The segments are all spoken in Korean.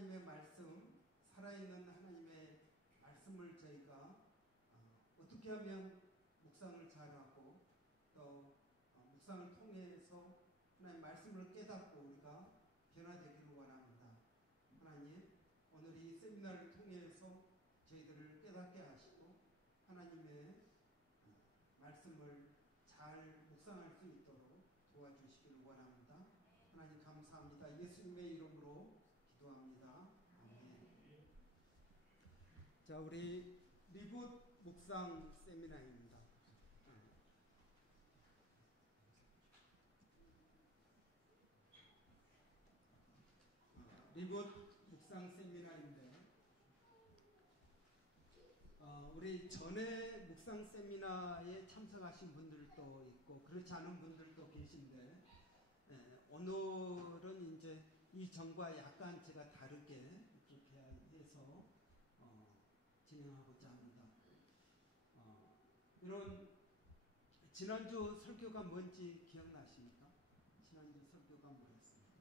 하나님의 말씀, 살아있는 하나님의 말씀을 저희가 어떻게 하면 묵상을 잘하고 또 묵상을 통해서 하나님의 말씀을 깨닫고 우리가 변화되기를 원합니다. 하나님, 오늘 이 세미나를 통해서 저희들을 깨닫게 하시고 하나님의 말씀을 잘 묵상할 수 있도록 도와주시기를 원합니다. 하나님 감사합니다. 예수님의 이름으로 기도합니다. 아멘. 자, 우리 리붓 묵상 세미나입니다. 리붓 묵상 세미나인데 우리 전에 묵상 세미나에 참석하신 분들도 있고 그렇지 않은 분들도 계신데 오늘은 이제 이 전과 약간 제가 다르게 그렇게 해서 진행하고자 합니다. 이런 지난주 설교가 뭔지 기억나십니까? 지난주 설교가 뭐였습니까?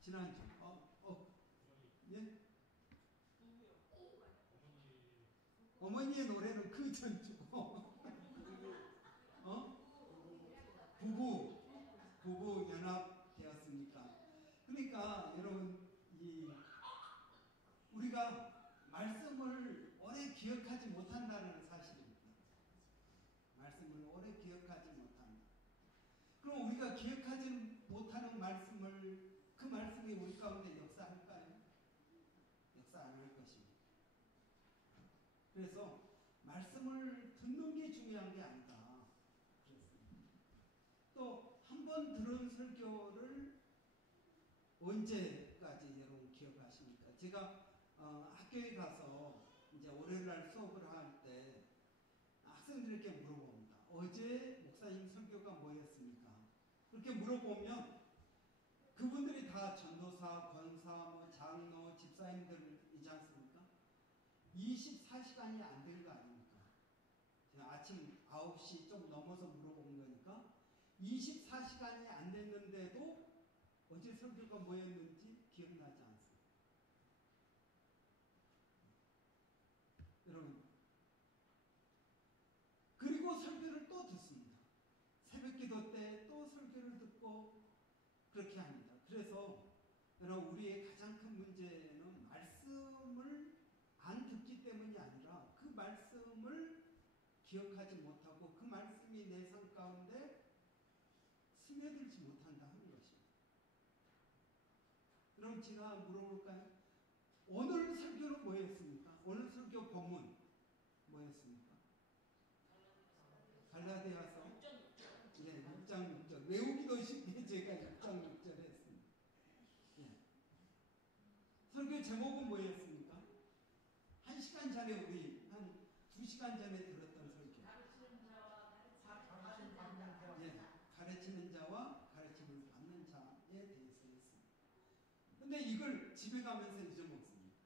지난주 예? 어머니의 노래는 그 전주고 부부 연합되었습니까? 그러니까 여러분 우리가 말씀을 오래 기억하지 못한다는 사실입니다. 말씀을 오래 기억하지 못한다. 그럼 우리가 기억하지 못하는 말씀을 그 말씀이 우리 가운데 역사할까요? 역사 안 할 것입니다. 그래서 말씀을 듣는 게 중요한 게 아니다. 그렇습니다. 또 한 번 들은 설교를 언제까지 여러분 기억하십니까? 제가 학교에 가서 이제 월요일날 수업을 할 때 학생들에게 물어봅니다. 어제 목사님 설교가 뭐였습니까? 그렇게 물어보면 그분들이 다 전도사, 권사, 장로, 집사님들이지 않습니까? 24시간이 안 될 거 아닙니까? 제가 아침 9시 좀 넘어서 물어본 거니까 24시간이 안 됐는데도 어제 설교가 뭐였는지 기억나지 않습니다. 여러분, 그리고 설교를 또 듣습니다. 새벽기도 때 또 설교를 듣고 그렇게 합니다. 그래서 여러분, 우리의 가장 큰 문제는 말씀을 안 듣기 때문이 아니라 그 말씀을 기억하지 못하고 그 말씀이 내 삶 가운데 스며들지 못한다 하는 것입니다. 그럼 제가 물어볼까요? 오늘 설교는 뭐였습니까? 오늘 설교 본문 뭐였습니까? 갈라디아서 6장 6절. 외우기도 쉽게 제가 6장 6절 했습니다. 설교 제목은 뭐였습니까? 1시간 전에 우리 한 2시간 전에 들었던 설교. 가르치는 자와 가르치는 받는 자에 대해서 했습니다. 근데 이걸 집에 가면서 잊어먹습니다.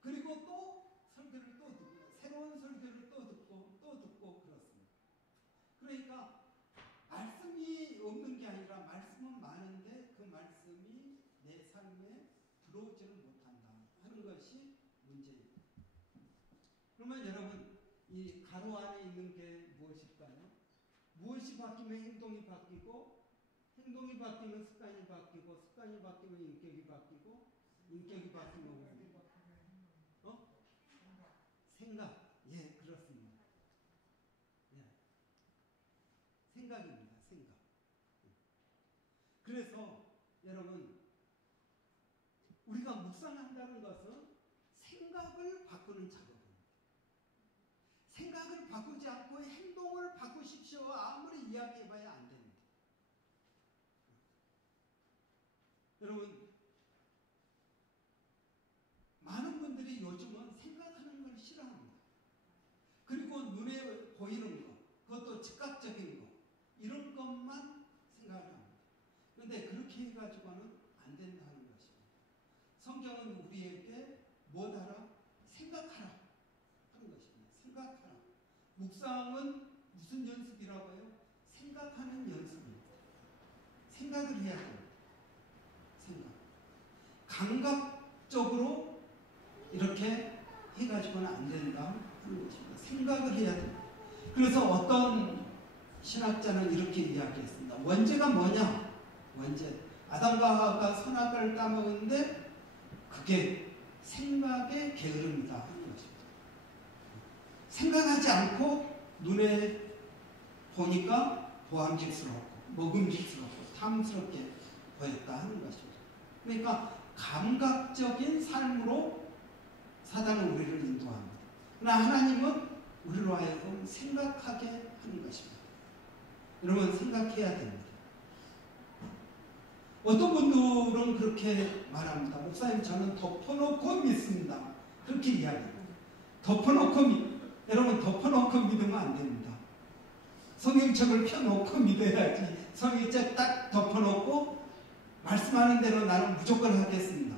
그리고 또 설교를 또 듣고 새로운 설교를 또 듣고 그렇습니다. 그러니까 말씀이 없는 게 아니라 말씀은 많은데 그 말씀이 내 삶에 들어오지를 못한다 하는 것이 문제입니다. 그러면 여러분, 이 가로 안에 있는 게 무엇일까요? 무엇이 바뀌면 행동이 바뀌고, 행동이 바뀌면 습관이 바뀌고, 습관이 바뀌면 인격이 바뀌고, 인격이 바뀌면 생각. 예, 그렇습니다. 생각입니다. 생각. 그래서 여러분, 우리가 묵상한다는 것은 생각을 바꾸는 작업입니다. 생각을 바꾸지 않고 행동을 바꾸십시오. 아무리 이야기해봐야 안 됩니다. 여러분, 많은 분들이 요즘은 생각하는 걸 싫어합니다. 그리고 눈에 보이는 것, 그것도 즉각적인 것, 이런 것만 생각을 합니다. 그런데 그렇게 해가지고는 안 된다는 것입니다. 성경은 우리에게 뭐하라? 생각하라 하는 것입니다. 생각하라. 묵상은 무슨 연습이라고요? 생각하는 연습입니다. 생각을 해야 됩니다. 감각적으로 이렇게 해가지고는 안 된다 하는 것입니다. 생각을 해야 됩니다. 그래서 어떤 신학자는 이렇게 이야기했습니다. 원죄가 뭐냐? 원죄. 아담과 하와가 선악을 따먹었는데 그게 생각의 게으름이다 하는 것입니다. 생각하지 않고 눈에 보니까 보암직스럽고 먹음직스럽고 탐스럽게 보였다 하는 것입니다. 그러니까 감각적인 삶으로 사단은 우리를 인도합니다. 그러나 하나님은 우리로 하여금 생각하게 하는 것입니다. 여러분 생각해야 됩니다. 어떤 분들은 그렇게 말합니다. 목사님 저는 덮어놓고 믿습니다. 그렇게 이야기합니다. 여러분 덮어놓고 믿으면 안 됩니다. 성경책을 펴놓고 믿어야지. 성경책 딱 덮어놓고 말씀하는 대로 나는 무조건 하겠습니다.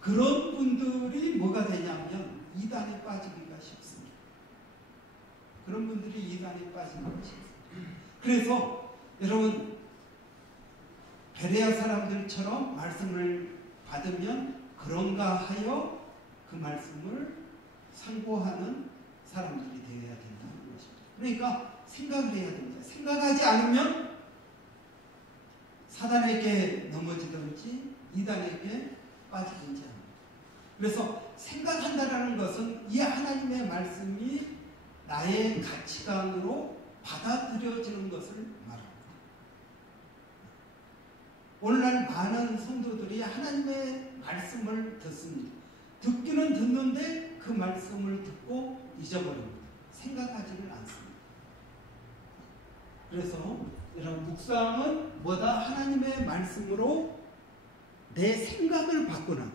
그런 분들이 뭐가 되냐면 이단에 빠지기가 쉽습니다. 그런 분들이 이단에 빠지기가 쉽습니다. 그래서 여러분 베레아 사람들처럼 말씀을 받으면 그런가 하여 그 말씀을 상고하는 사람들이 되어야 된다는 것입니다. 그러니까 생각을 해야 됩니다. 생각하지 않으면 사단에게 넘어지든지 이단에게 빠지든지 합니다. 그래서 생각한다라는 것은 이 하나님의 말씀이 나의 가치관으로 받아들여지는 것을 말합니다. 오늘날 많은 성도들이 하나님의 말씀을 듣습니다. 듣기는 듣는데 그 말씀을 듣고 잊어버립니다. 생각하지는 않습니다. 그래서 여러분 묵상은 뭐다? 하나님의 말씀으로 내 생각을 바꾸는,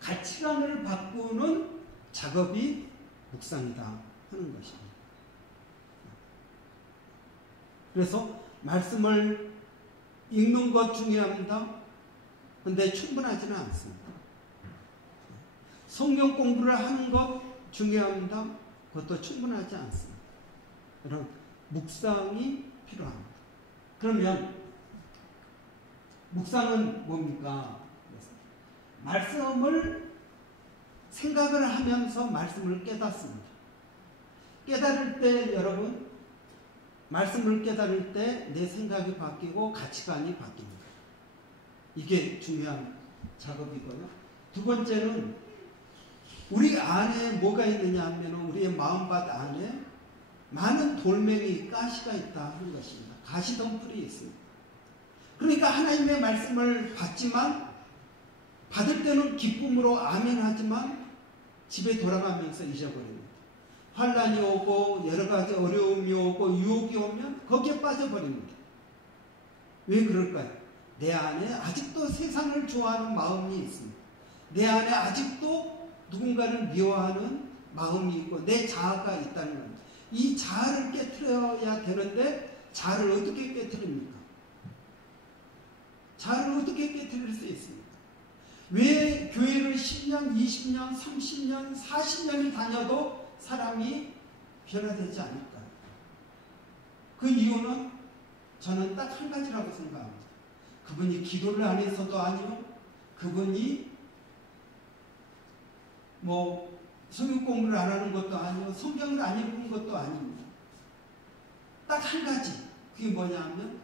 가치관을 바꾸는 작업이 묵상이다 하는 것입니다. 그래서 말씀을 읽는 것 중요합니다. 그런데 충분하지는 않습니다. 성경 공부를 하는 것 중요합니다. 그것도 충분하지 않습니다. 여러분 묵상이 필요합니다. 그러면 묵상은 뭡니까? 말씀을 생각을 하면서 말씀을 깨닫습니다. 깨달을 때 여러분 말씀을 깨달을 때 내 생각이 바뀌고 가치관이 바뀝니다. 이게 중요한 작업이고요. 두 번째는 우리 안에 뭐가 있느냐 하면 우리의 마음밭 안에 많은 돌멩이, 가시가 있다 하는 것입니다. 가시덤불이 있습니다. 그러니까 하나님의 말씀을 받지만 받을 때는 기쁨으로 아멘 하지만 집에 돌아가면서 잊어버립니다. 환란이 오고 여러 가지 어려움이 오고 유혹이 오면 거기에 빠져버립니다. 왜 그럴까요? 내 안에 아직도 세상을 좋아하는 마음이 있습니다. 내 안에 아직도 누군가를 미워하는 마음이 있고 내 자아가 있다는 겁니다. 이 자아를 깨트려야 되는데 자아를 어떻게 깨트립니까? 자아를 어떻게 깨트릴 수 있습니까? 왜 교회를 10년, 20년, 30년, 40년을 다녀도 사람이 변화되지 않을까요? 그 이유는 저는 딱 한 가지라고 생각합니다. 그분이 기도를 안 해서도 아니요. 그분이 성경 공부를 안 하는 것도 아니고 성경을 안 읽은 것도 아닙니다. 딱 한 가지. 그게 뭐냐면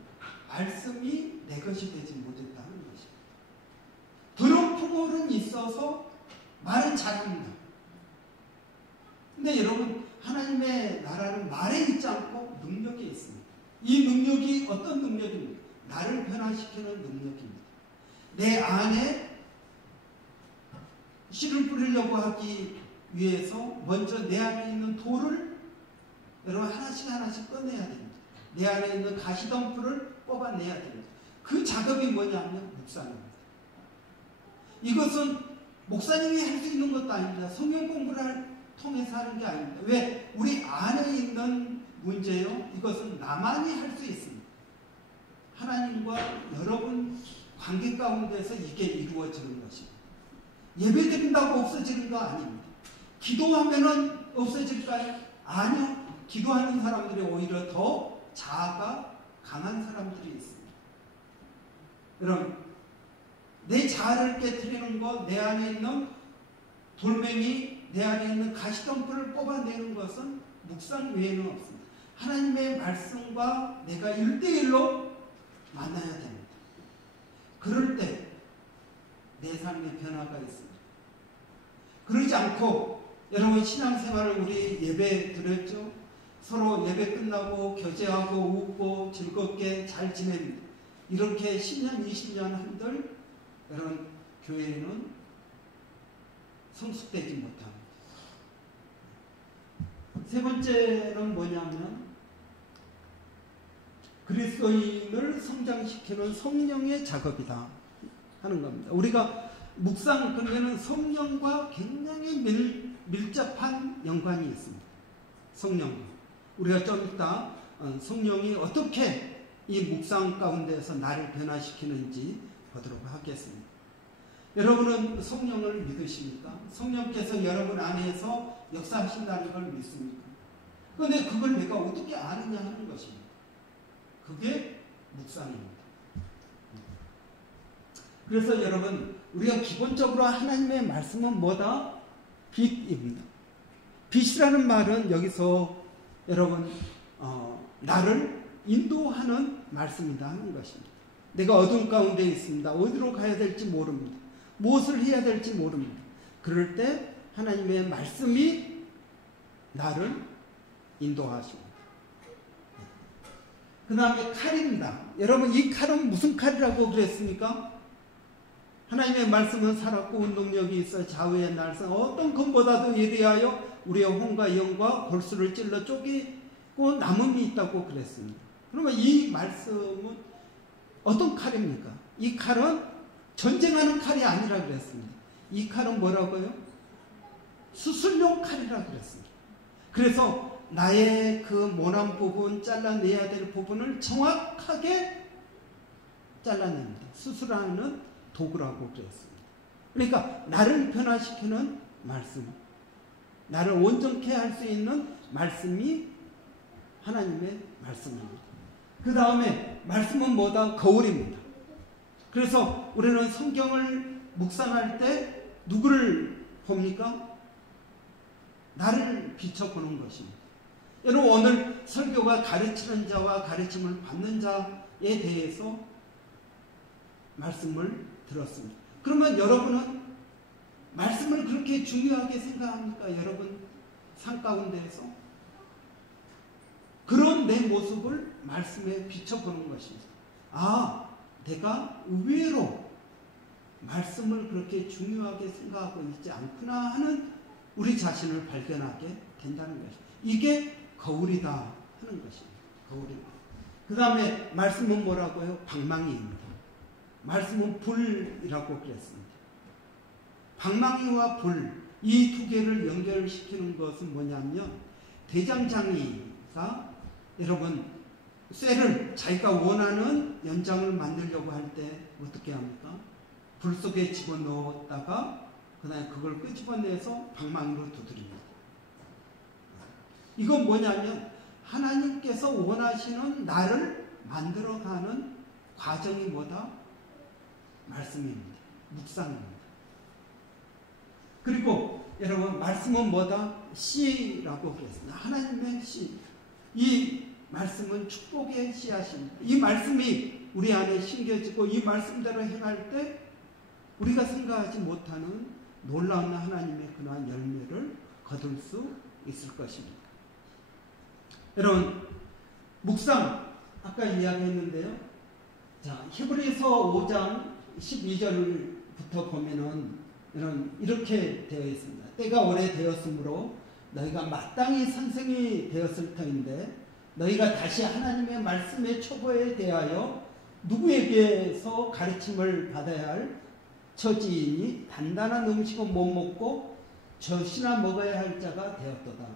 말씀이 내 것이 되지 못했다는 것입니다. 들은 풍월은 있어서 말은 잘합니다. 근데 여러분 하나님의 나라는 말에 있지 않고 능력에 있습니다. 이 능력이 어떤 능력입니까? 나를 변화시키는 능력입니다. 내 안에 씨를 뿌리려고 하기 위해서 먼저 내 안에 있는 돌을 여러분 하나씩 하나씩 꺼내야 됩니다. 내 안에 있는 가시덤불을 뽑아내야 됩니다. 그 작업이 뭐냐면 묵상입니다. 이것은 목사님이 할 수 있는 것도 아닙니다. 성경 공부를 통해서 하는 게 아닙니다. 왜? 우리 안에 있는 문제요. 이것은 나만이 할 수 있습니다. 하나님과 여러분 관계 가운데서 이게 이루어지는 것입니다. 예배드린다고 없어지는 거 아닙니다. 기도하면은 없어질까요? 아니요. 기도하는 사람들이 오히려 더 자아가 강한 사람들이 있습니다. 여러분, 내 자아를 깨트리는 것, 내 안에 있는 돌멩이, 내 안에 있는 가시덤불을 뽑아내는 것은 묵상 외에는 없습니다. 하나님의 말씀과 내가 1대1로 만나야 됩니다. 그럴 때 내 삶의 변화가 있습니다. 그러지 않고 여러분 신앙생활을 우리 예배 드렸죠? 서로 예배 끝나고 교제하고 웃고 즐겁게 잘 지냅니다. 이렇게 10년 20년 한들 여러분 교회는 성숙되지 못합니다. 세 번째는 뭐냐면 그리스도인을 성장시키는 성령의 작업이다 하는 겁니다. 우리가 묵상 그러면 성령과 굉장히 밀접한 연관이 있습니다. 성령. 우리가 좀 이따 성령이 어떻게 이 묵상 가운데서 나를 변화시키는지 보도록 하겠습니다. 여러분은 성령을 믿으십니까? 성령께서 여러분 안에서 역사하신다는 걸 믿습니까? 그런데 그걸 내가 어떻게 아느냐 하는 것입니다. 그게 묵상입니다. 그래서 여러분 우리가 기본적으로 하나님의 말씀은 뭐다? 빛입니다. 빛이라는 말은 여기서 여러분 나를 인도하는 말씀이다 하는 것입니다. 내가 어둠 가운데 있습니다. 어디로 가야 될지 모릅니다. 무엇을 해야 될지 모릅니다. 그럴 때 하나님의 말씀이 나를 인도하십니다. 그 다음에 칼입니다. 여러분 이 칼은 무슨 칼이라고 그랬습니까? 하나님의 말씀은 살았고 운동력이 있어 좌우의 날선 어떤 것보다도 예리하여 우리의 혼과 영과 골수를 찔러 쪼개고 남음이 있다고 그랬습니다. 그러면 이 말씀은 어떤 칼입니까? 이 칼은 전쟁하는 칼이 아니라 그랬습니다. 이 칼은 뭐라고요? 수술용 칼이라 그랬습니다. 그래서 나의 그 모난 부분, 잘라내야 될 부분을 정확하게 잘라냅니다. 수술하는 도구라고 그랬습니다. 그러니까 나를 변화시키는 말씀, 나를 온전케 할 수 있는 말씀이 하나님의 말씀입니다. 그 다음에 말씀은 뭐다? 거울입니다. 그래서 우리는 성경을 묵상할 때 누구를 봅니까? 나를 비춰보는 것입니다. 여러분 오늘 설교가 가르치는 자와 가르침을 받는 자에 대해서 말씀을 들었습니다. 그러면 여러분은 말씀을 그렇게 중요하게 생각합니까? 여러분 삶 가운데에서 그런 내 모습을 말씀에 비춰보는 것입니다. 아, 내가 의외로 말씀을 그렇게 중요하게 생각하고 있지 않구나 하는 우리 자신을 발견하게 된다는 것입니다. 이게 거울이다 하는 것입니다. 거울입니다. 그 다음에 말씀은 뭐라고요? 방망이입니다. 말씀은 불이라고 그랬습니다. 방망이와 불, 이 두 개를 연결시키는 것은 뭐냐면 대장장이가 여러분 쇠를 자기가 원하는 연장을 만들려고 할 때 어떻게 합니까? 불 속에 집어넣었다가 그 다음에 그걸 끄집어내서 방망이로 두드립니다. 이건 뭐냐면 하나님께서 원하시는 나를 만들어가는 과정이 뭐다? 말씀입니다. 묵상입니다. 그리고 여러분 말씀은 뭐다? 씨라고 그랬습니다. 하나님의 씨. 이 말씀은 축복의 씨앗입니다. 이 말씀이 우리 안에 심겨지고 이 말씀대로 행할 때 우리가 생각하지 못하는 놀라운 하나님의 그러한 열매를 거둘 수 있을 것입니다. 여러분 묵상 아까 이야기했는데요. 자, 히브리서 5장 12절부터 보면은 이렇게 되어 있습니다. 때가 오래되었으므로 너희가 마땅히 선생이 되었을 터인데 너희가 다시 하나님의 말씀의 초보에 대하여 누구에게서 가르침을 받아야 할 처지이니 단단한 음식은 못 먹고 젖이나 먹어야 할 자가 되었도다.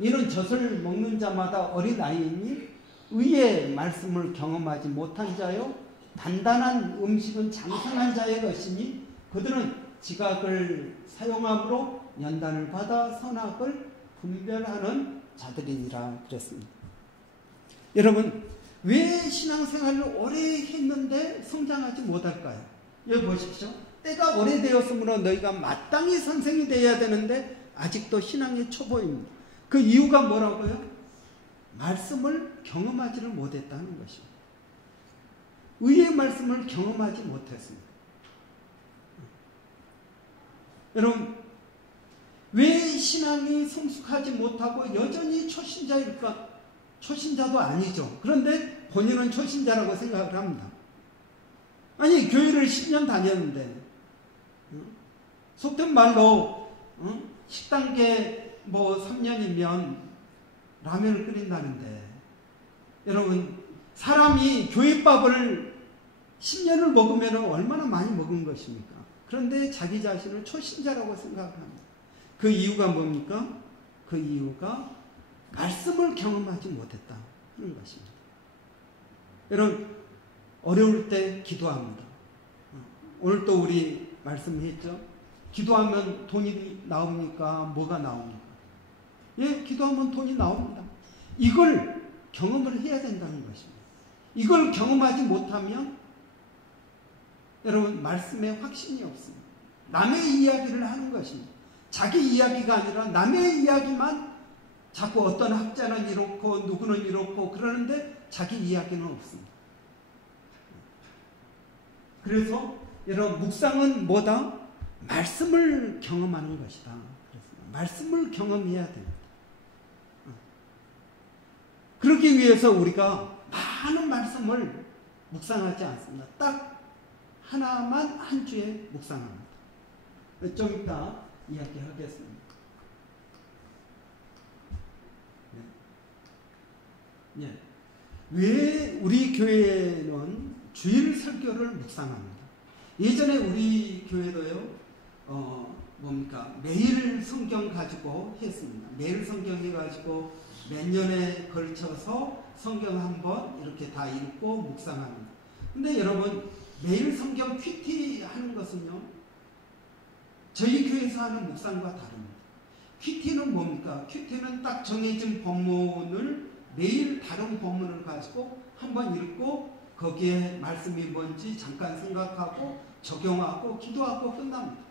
이는 젖을 먹는 자마다 어린아이이니 의의 말씀을 경험하지 못한 자요 단단한 음식은 장성한 자의 것이니 그들은 지각을 사용함으로 연단을 받아 선악을 분별하는 자들이니라 그랬습니다. 여러분 왜 신앙생활을 오래 했는데 성장하지 못할까요? 여기 보십시오. 때가 오래되었으므로 너희가 마땅히 선생이 되어야 되는데 아직도 신앙의 초보입니다. 그 이유가 뭐라고요? 말씀을 경험하지를 못했다는 것입니다. 의의 말씀을 경험하지 못했습니다. 여러분, 왜 신앙이 성숙하지 못하고 여전히 초신자일까? 초신자도 아니죠. 그런데 본인은 초신자라고 생각을 합니다. 아니, 교회를 10년 다녔는데, 속된 말로, 식당계 3년이면 라면을 끓인다는데, 여러분, 사람이 교회밥을 10년을 먹으면 얼마나 많이 먹은 것입니까? 그런데 자기 자신을 초신자라고 생각합니다. 그 이유가 뭡니까? 그 이유가 말씀을 경험하지 못했다 하는 것입니다. 여러분, 어려울 때 기도합니다. 오늘 또 우리 말씀했죠? 기도하면 돈이 나옵니까? 뭐가 나옵니까? 예, 기도하면 돈이 나옵니다. 이걸 경험을 해야 된다는 것입니다. 이걸 경험하지 못하면 여러분, 말씀에 확신이 없습니다. 남의 이야기를 하는 것입니다. 자기 이야기가 아니라 남의 이야기만 자꾸 어떤 학자는 이렇고 누구는 이렇고 그러는데 자기 이야기는 없습니다. 그래서 여러분, 묵상은 뭐다? 말씀을 경험하는 것이다. 그렇습니다. 말씀을 경험해야 됩니다. 그러기 위해서 우리가 많은 말씀을 묵상하지 않습니다. 딱 하나만 한 주에 묵상합니다. 좀 이따 이야기하겠습니다. 네. 왜 우리 교회는 주일 설교를 묵상합니다. 예전에 우리 교회도요, 매일 성경 가지고 했습니다. 매일 성경 해가지고 몇 년에 걸쳐서 성경 한번 이렇게 다 읽고 묵상합니다. 근데 여러분, 매일 성경 큐티 하는 것은요, 저희 교회에서 하는 묵상과 다릅니다. 큐티는 뭡니까? 큐티는 딱 정해진 본문을 매일 다른 본문을 가지고 한번 읽고 거기에 말씀이 뭔지 잠깐 생각하고 적용하고 기도하고 끝납니다.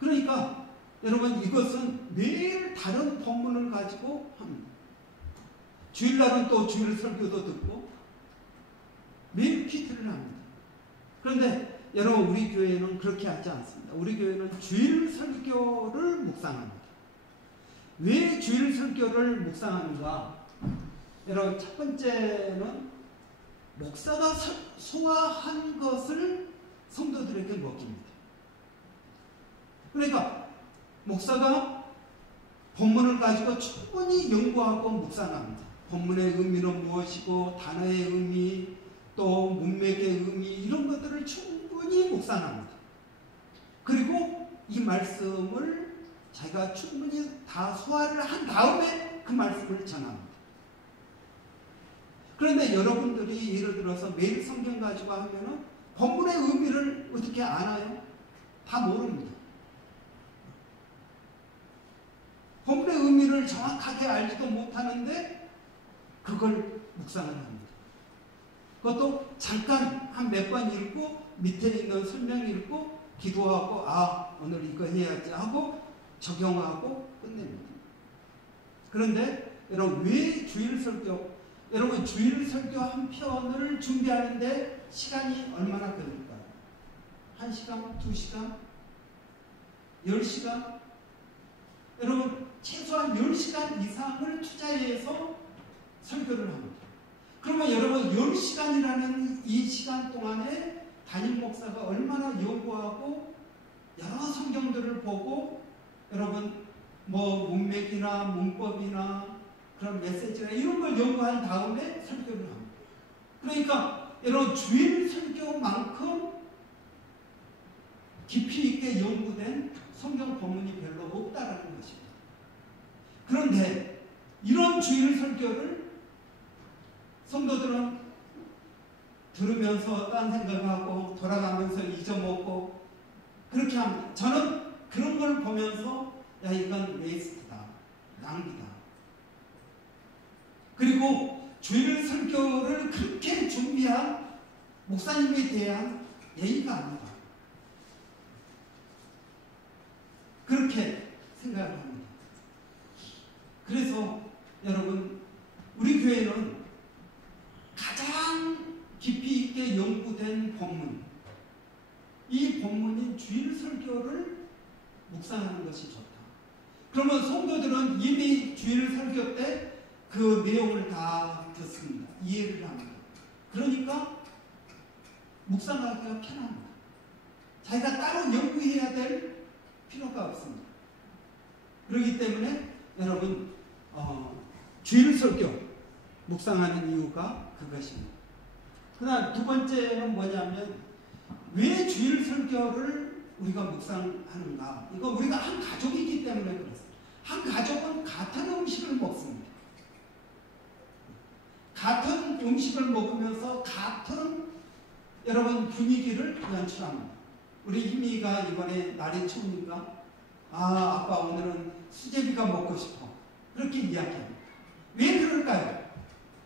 그러니까 여러분, 이것은 매일 다른 본문을 가지고 합니다. 주일날은 또 주일 설교도 듣고 매일 큐티를 합니다. 그런데 여러분, 우리 교회는 그렇게 하지 않습니다. 우리 교회는 주일 설교를 묵상합니다. 왜 주일 설교를 묵상하는가? 여러분, 첫 번째는 목사가 소화한 것을 성도들에게 먹입니다. 그러니까 목사가 본문을 가지고 충분히 연구하고 묵상합니다. 본문의 의미는 무엇이고 단어의 의미, 또 문맥의 의미, 이런 것들을 충분히 묵상합니다. 그리고 이 말씀을 자기가 충분히 다 소화를 한 다음에 그 말씀을 전합니다. 그런데 여러분들이 예를 들어서 매일 성경 가지고 하면은 본문의 의미를 어떻게 아나요? 다 모릅니다. 본문의 의미를 정확하게 알지도 못하는데 그걸 묵상을 합니다. 그것도 잠깐 한 몇 번 읽고 밑에 있는 설명 읽고 기도하고 오늘 이거 해야지 하고 적용하고 끝냅니다. 그런데 여러분, 왜 주일 설교? 여러분, 주일 설교 한 편을 준비하는데 시간이 얼마나 걸릴까요? 1시간, 2시간, 10시간? 여러분, 최소한 10시간 이상을 투자해서 설교를 합니다. 그러면 여러분, 10시간이라는 이 시간 동안에 담임 목사가 얼마나 연구하고 여러 성경들을 보고 여러분, 문맥이나 문법이나 그런 메시지나 이런 걸 연구한 다음에 설교를 합니다. 그러니까 여러분, 주일 설교만큼 깊이 있게 연구된 성경 본문이 별로 없다라는 것입니다. 그런데 이런 주일 설교를 성도들은 들으면서 딴 생각하고 돌아가면서 잊어먹고 그렇게 합니다. 저는 그런 걸 보면서 이건 웨이스트다, 낭비다. 그리고 주일 설교를 그렇게 준비한 목사님에 대한 예의가 아니다. 그렇게 생각을 합니다. 그래서 여러분, 우리 교회는 가장 깊이 있게 연구된 본문, 이 본문인 주일 설교를 묵상하는 것이 좋다. 그러면 성도들은 이미 주일 설교 때 그 내용을 다 듣습니다. 이해를 합니다. 그러니까 묵상하기가 편합니다. 자기가 따로 연구해야 될 필요가 없습니다. 그렇기 때문에 여러분, 주일 설교 묵상하는 이유가 그것입니다. 그다음 두 번째는 뭐냐면, 왜 주일 설교를 우리가 묵상하는가? 이거 우리가 한 가족이기 때문에 그렇습니다. 한 가족은 같은 음식을 먹습니다. 같은 음식을 먹으면서 같은 여러분 분위기를 연출합니다. 우리 희미가 이번에 날이 추우니까 아빠 오늘은 수제비가 먹고 싶어, 그렇게 이야기합니다. 왜 그럴까요?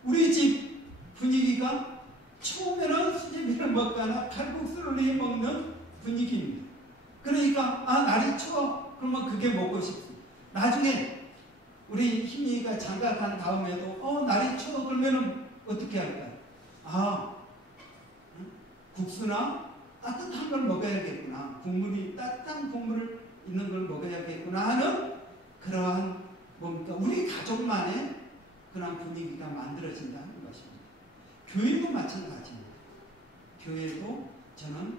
우리 집 분위기가 추우면은 수제비를 먹거나 칼국수를 해 먹는 분위기입니다. 그러니까 날이 추워, 그러면 그게 먹고 싶습니다. 나중에 우리 희미가 장가 간 다음에도 날이 추워, 그러면은 어떻게 할까요? 국수나 따뜻한 걸 먹어야겠구나, 국물이 따뜻한 국물을 있는 걸 먹어야겠구나 하는 그러한 뭡니까? 우리 가족만의 그런 분위기가 만들어진다는 것입니다. 교회도 마찬가지입니다. 교회도 저는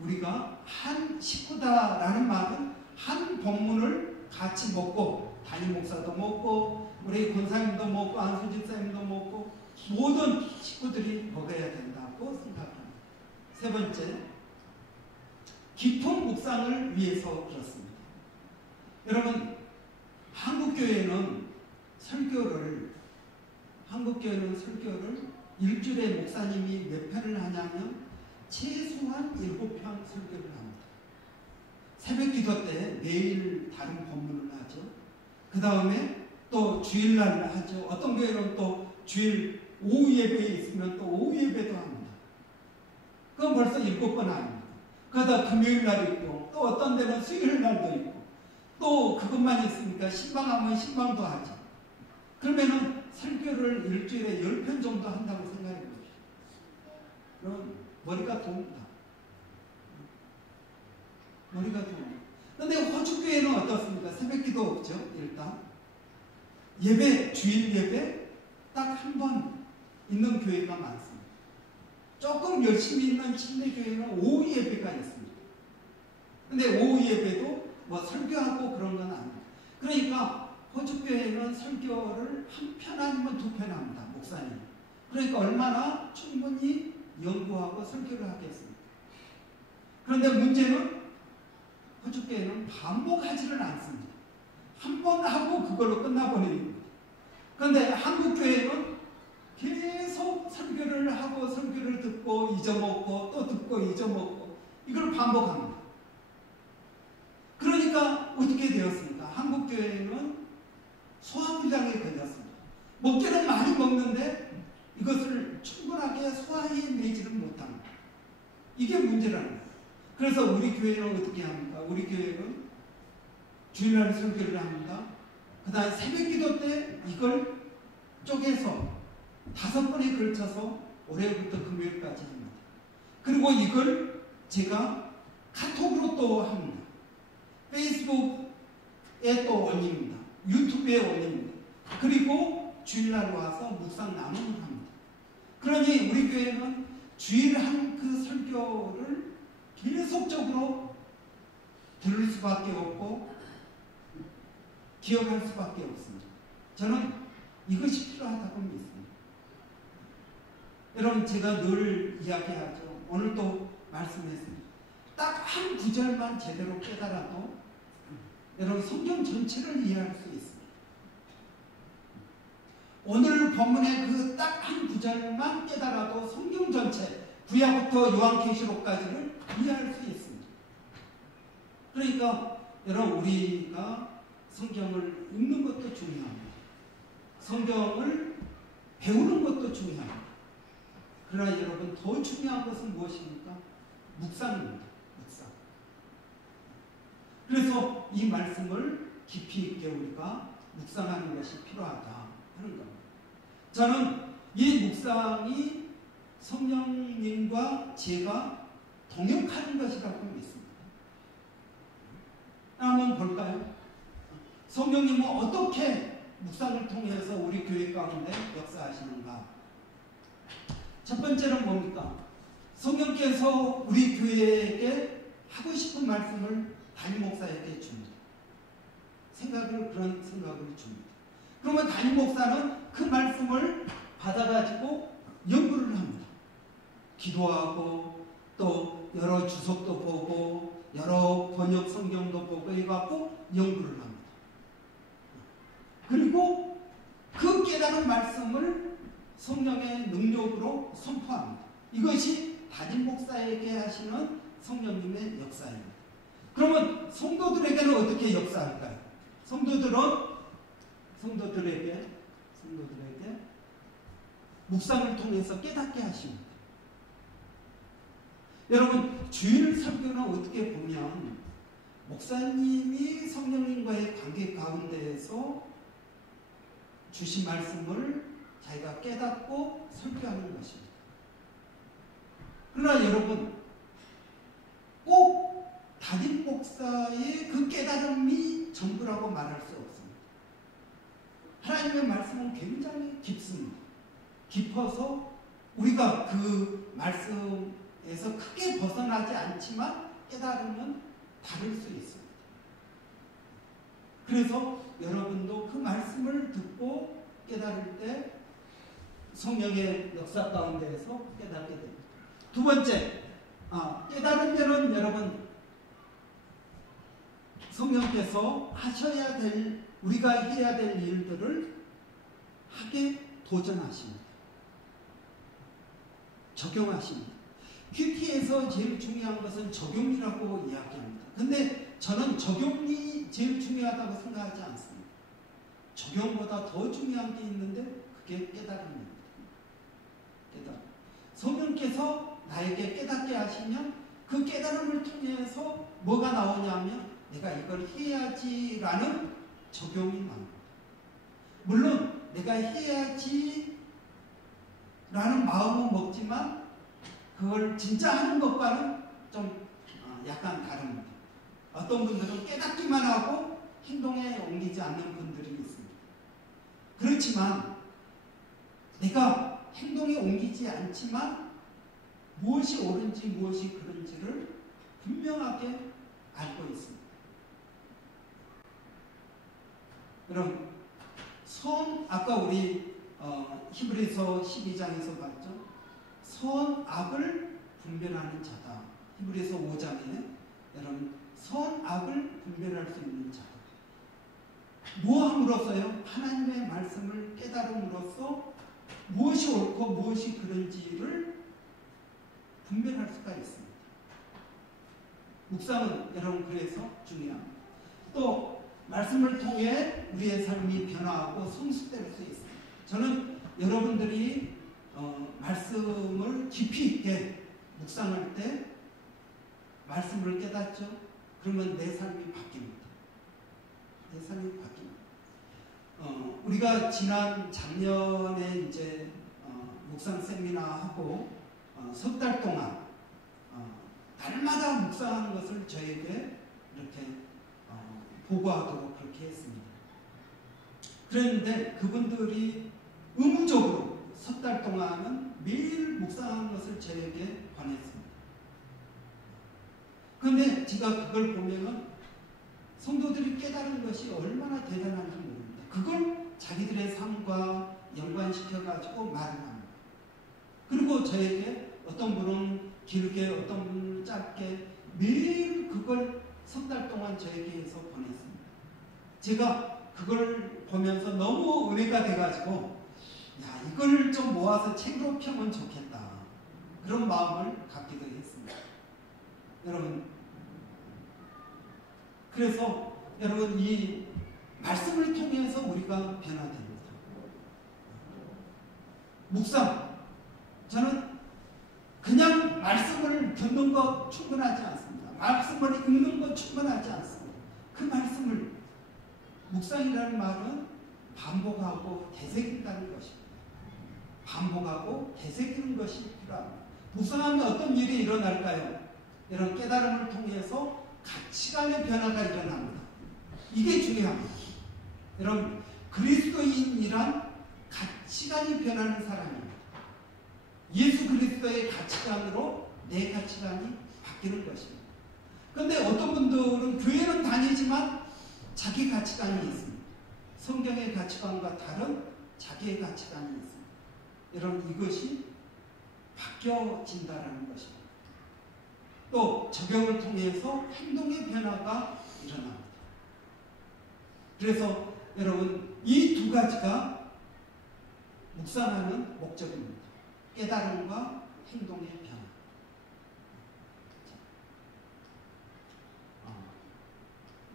우리가 한 식구다라는 말은 한 본문을 같이 먹고, 담임 목사도 먹고, 우리 권사님도 먹고, 안수 집사님도 먹고, 모든 식구들이 먹어야 된다고 생각합니다. 세 번째, 깊은 묵상을 위해서 그렇습니다. 여러분, 한국교회는 설교를 일주일에 목사님이 몇 편을 하냐면 최소한 7편 설교를 합니다. 새벽 기도 때 매일 다른 본문을 하죠. 그 다음에 또 주일날 하죠. 어떤 교회는 또 주일 오후 예배에 있으면 또 오후 예배도 합니다. 그건 벌써 7번 합니다. 그러다 금요일 날 있고, 또 어떤 데는 수요일 날도 있고, 또 그것만 있으니까 신방하면 신방도 하죠. 그러면은 설교를 일주일에 10편 정도 한다고 생각해 보십시오. 그럼 머리가 돕니다. 머리가 돕니다. 그런데 호주교회는 어떻습니까? 새벽 기도 없죠, 일단. 예배, 주일 예배 딱 한 번 있는 교회가 많습니다. 조금 열심히 있는 침례교회는 오후 예배가 있습니다. 근데 오후 예배도 뭐 설교하고 그런 건 아닙니다. 그러니까 호주교회는 설교를 한 편 아니면 2편 합니다, 목사님. 그러니까 얼마나 충분히 연구하고 설교를 하겠습니까? 그런데 문제는 호주교회는 반복하지는 않습니다. 한 번 하고 그걸로 끝나버리는 겁니다. 그런데 한국교회는 계속 설교를 하고 설교를 듣고 잊어먹고 또 듣고 잊어먹고 이걸 반복합니다. 그러니까 어떻게 되었습니까? 한국교회는 소화불량에 걸렸습니다. 먹기는 많이 먹는데 이것을 충분하게 소화해내지를 못합니다. 이게 문제라는 거예요. 그래서 우리 교회는 어떻게 합니까? 우리 교회는 주일날 설교를 합니다. 그 다음 새벽 기도 때 이걸 쪼개서 5번에 걸쳐서 월요일부터 금요일까지 합니다. 그리고 이걸 제가 카톡으로 또 합니다. 페이스북에 또 올립니다. 유튜브에 올립니다. 그리고 주일날 와서 묵상 나눔을 합니다. 그러니 우리 교회는 주일 한 그 설교를 계속적으로 들을 수밖에 없고 기억할 수밖에 없습니다. 저는 이것이 필요하다고 믿습니다. 여러분, 제가 늘 이야기하죠. 오늘도 말씀했습니다. 딱 한 구절만 제대로 깨달아도 여러분 성경 전체를 이해할 수 있습니다. 오늘 본문의 그 딱 한 구절만 깨달아도 성경 전체, 구약부터 요한계시록까지를 이해할 수 있습니다. 그러니까 여러분, 우리가 성경을 읽는 것도 중요합니다. 성경을 배우는 것도 중요합니다. 그러나 여러분 더 중요한 것은 무엇입니까? 묵상입니다. 묵상. 그래서 이 말씀을 깊이 있게 우리가 묵상하는 것이 필요하다 하는 겁니다. 저는 이 묵상이 성령님과 제가 동역하는 것이라고 믿습니다. 한번 볼까요? 성령님은 어떻게 묵상을 통해서 우리 교회 가운데 역사하시는가? 첫 번째는 뭡니까? 성령께서 우리 교회에게 하고 싶은 말씀을 담임 목사에게 줍니다. 그런 생각을 줍니다. 그러면 담임 목사는 그 말씀을 받아가지고 연구를 합니다. 기도하고 또 여러 주석도 보고 여러 번역 성경도 보고 해갖고 연구를 합니다. 그리고 그 깨달은 말씀을 성령의 능력으로 선포합니다. 이것이 담임 목사에게 하시는 성령님의 역사입니다. 그러면 성도들에게는 어떻게 역사할까요? 성도들에게 묵상을 통해서 깨닫게 하십니다. 여러분, 주일 설교는 어떻게 보면 목사님이 성령님과의 관계 가운데에서 주신 말씀을 자기가 깨닫고 설교하는 것입니다. 그러나 여러분, 꼭 담임 목사의 그 깨달음이 전부라고 말할 수 없습니다. 하나님의 말씀은 굉장히 깊습니다. 깊어서 우리가 그 말씀에서 크게 벗어나지 않지만 깨달음은 다를 수 있습니다. 그래서 여러분도 그 말씀을 듣고 깨달을 때 성령의 역사 가운데에서 깨닫게 됩니다. 두 번째, 깨달으면은 여러분 성령께서 하셔야 될, 우리가 해야 될 일들을 하게 도전하십니다. 적용하십니다. 큐티에서 제일 중요한 것은 적용이라고 이야기합니다. 근데 저는 적용이 제일 중요하다고 생각하지 않습니다. 적용보다 더 중요한 게 있는데 그게 깨달음입니다. 깨달음. 성령께서 나에게 깨닫게 하시면 그 깨달음을 통해서 뭐가 나오냐면 내가 이걸 해야지라는 적용이 나옵니다. 물론 내가 해야지라는 마음은 먹지만 그걸 진짜 하는 것과는 좀 약간 다릅니다. 어떤 분들은 깨닫기만 하고 행동에 옮기지 않는 분들이 있습니다. 그렇지만 내가 행동에 옮기지 않지만 무엇이 옳은지 무엇이 그른지를 분명하게 알고 있습니다. 그럼 아까 우리 히브리서 12장에서 봤죠? 선악을 분별하는 자다. 히브리서 5장에 여러분 선악을 분별할 수 있는 자다. 무엇함으로써요? 하나님의 말씀을 깨달음으로써 무엇이 옳고 무엇이 그른지를 분별할 수가 있습니다. 묵상은 여러분 그래서 중요합니다. 또 말씀을 통해 우리의 삶이 변화하고 성숙될 수 있습니다. 저는 여러분들이 말씀을 깊이 있게 묵상할 때 말씀을 깨닫죠. 그러면 내 삶이 바뀝니다. 내 삶이 바뀝니다. 우리가 작년에 이제 묵상 세미나 하고 석 달 동안 날마다 묵상하는 것을 저에게 이렇게 보고하도록 그렇게 했습니다. 그런데 그분들이 의무적으로 석 달 동안은 매일 묵상하는 것을 저에게 권했습니다. 그런데 제가 그걸 보면은 성도들이 깨달은 것이 얼마나 대단한지 모릅니다. 그걸 자기들의 삶과 연관시켜가지고 말을 합니다. 그리고 저에게 어떤 분은 길게 어떤 분은 짧게 매일 그걸 석 달 동안 저에게 해서 보냈습니다. 제가 그걸 보면서 너무 은혜가 돼가지고 이걸 좀 모아서 책으로 펴면 좋겠다. 그런 마음을 갖기도 했습니다. 여러분, 그래서 여러분 이 말씀을 통해서 우리가 변화됩니다. 묵상. 저는 그냥 말씀을 듣는 것 충분하지 않습니다. 말씀을 읽는 것 충분하지 않습니다. 그 말씀을, 묵상이라는 말은 반복하고 되새긴다는 것입니다. 반복하고 되새기는 것이 필요합니다. 묵상하면 어떤 일이 일어날까요? 이런 깨달음을 통해서 가치관의 변화가 일어납니다. 이게 중요합니다. 여러분, 그리스도인이란 가치관이 변하는 사람입니다. 예수 그리스도의 가치관으로 내 가치관이 바뀌는 것입니다. 그런데 어떤 분들은 교회는 다니지만 자기 가치관이 있습니다. 성경의 가치관과 다른 자기의 가치관이 있습니다. 여러분, 이것이 바뀌어진다는 것입니다. 또 적용을 통해서 행동의 변화가 일어납니다. 그래서 여러분, 이 두 가지가 묵상하는 목적입니다. 깨달음과 행동의 변화.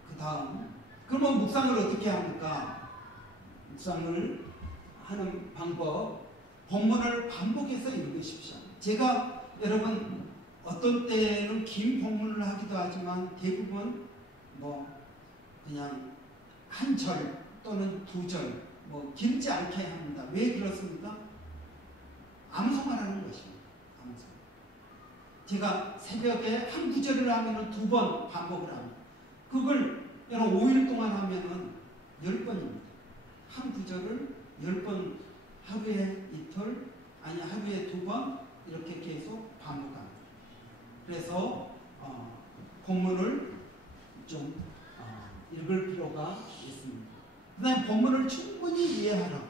그 다음, 그러면 묵상을 어떻게 합니까? 묵상을 하는 방법, 본문을 반복해서 읽으십시오. 제가 여러분 어떤 때는 긴 본문을 하기도 하지만 대부분 그냥 한 절 또는 두 절 길지 않게 합니다. 왜 그렇습니까? 암송하라는 것입니다. 암송. 제가 새벽에 한 구절을 하면 두 번 반복을 합니다. 그걸 여러분 5일 동안 하면은 10번입니다. 한 구절을 10번, 하루에 이틀, 아니 하루에 2번 이렇게 계속 반복합니다. 그래서 본문을 좀 읽을 필요가 있습니다. 그 다음에 본문을 충분히 이해하라.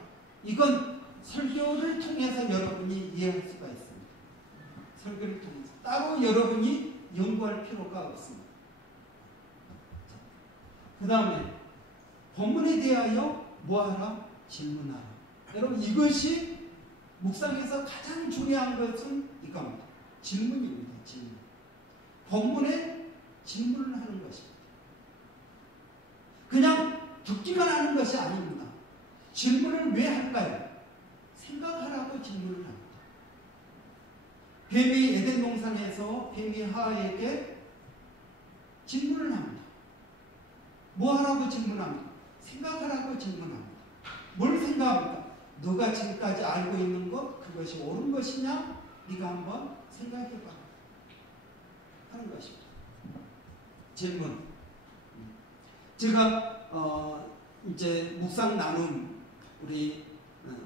이건 설교를 통해서 여러분이 이해할 수가 있습니다. 설교를 통해서. 따로 여러분이 연구할 필요가 없습니다. 그 다음에 본문에 대하여 뭐하라? 질문하라. 여러분, 이것이 묵상에서 가장 중요한 것은 이겁니다. 질문입니다. 질문. 본문에 질문을 하는 것입니다. 그냥 듣기만 하는 것이 아닙니다. 질문을 왜 할까요? 생각하라고 질문을 합니다. 뱀이 에덴 동산에서 뱀이 하와에게 질문을 합니다. 뭐 하라고 질문합니다? 생각하라고 질문합니다. 뭘 생각합니까? 너가 지금까지 알고 있는 것, 그것이 옳은 것이냐? 네가 한번 생각해봐. 하는 것입니다. 질문. 제가 이제 묵상 나눔 우리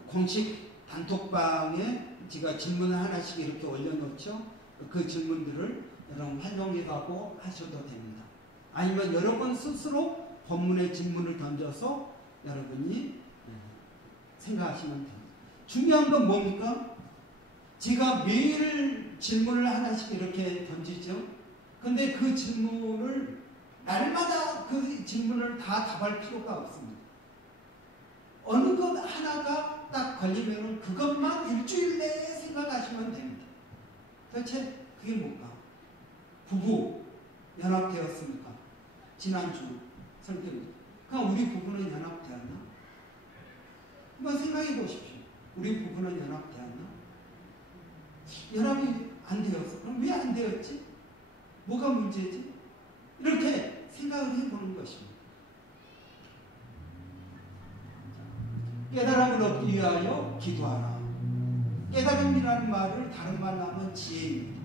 공식 단톡방에 제가 질문을 하나씩 이렇게 올려놓죠. 그 질문들을 여러분 활용해가고 하셔도 됩니다. 아니면 여러분 스스로 본문의 질문을 던져서 여러분이 생각하시면 됩니다. 중요한 건 뭡니까? 제가 매일 질문을 하나씩 이렇게 던지죠. 근데 그 질문을 날마다 그 질문을 다 답할 필요가 없습니다. 어느 것 하나가 딱 걸리면 그것만 일주일 내에 생각하시면 됩니다. 도대체 그게 뭘까? 부부 연합되었습니까? 지난주 설교입니다. 그럼 우리 부부는 연합되었나? 한번 생각해 보십시오. 우리 부부는 연합되었나? 연합이 안 되었어. 그럼 왜 안 되었지? 뭐가 문제지? 이렇게 생각을 해보는 것입니다. 깨달음을 얻기 위하여 기도하라. 깨달음이라는 말을 다른 말로 하면 지혜입니다.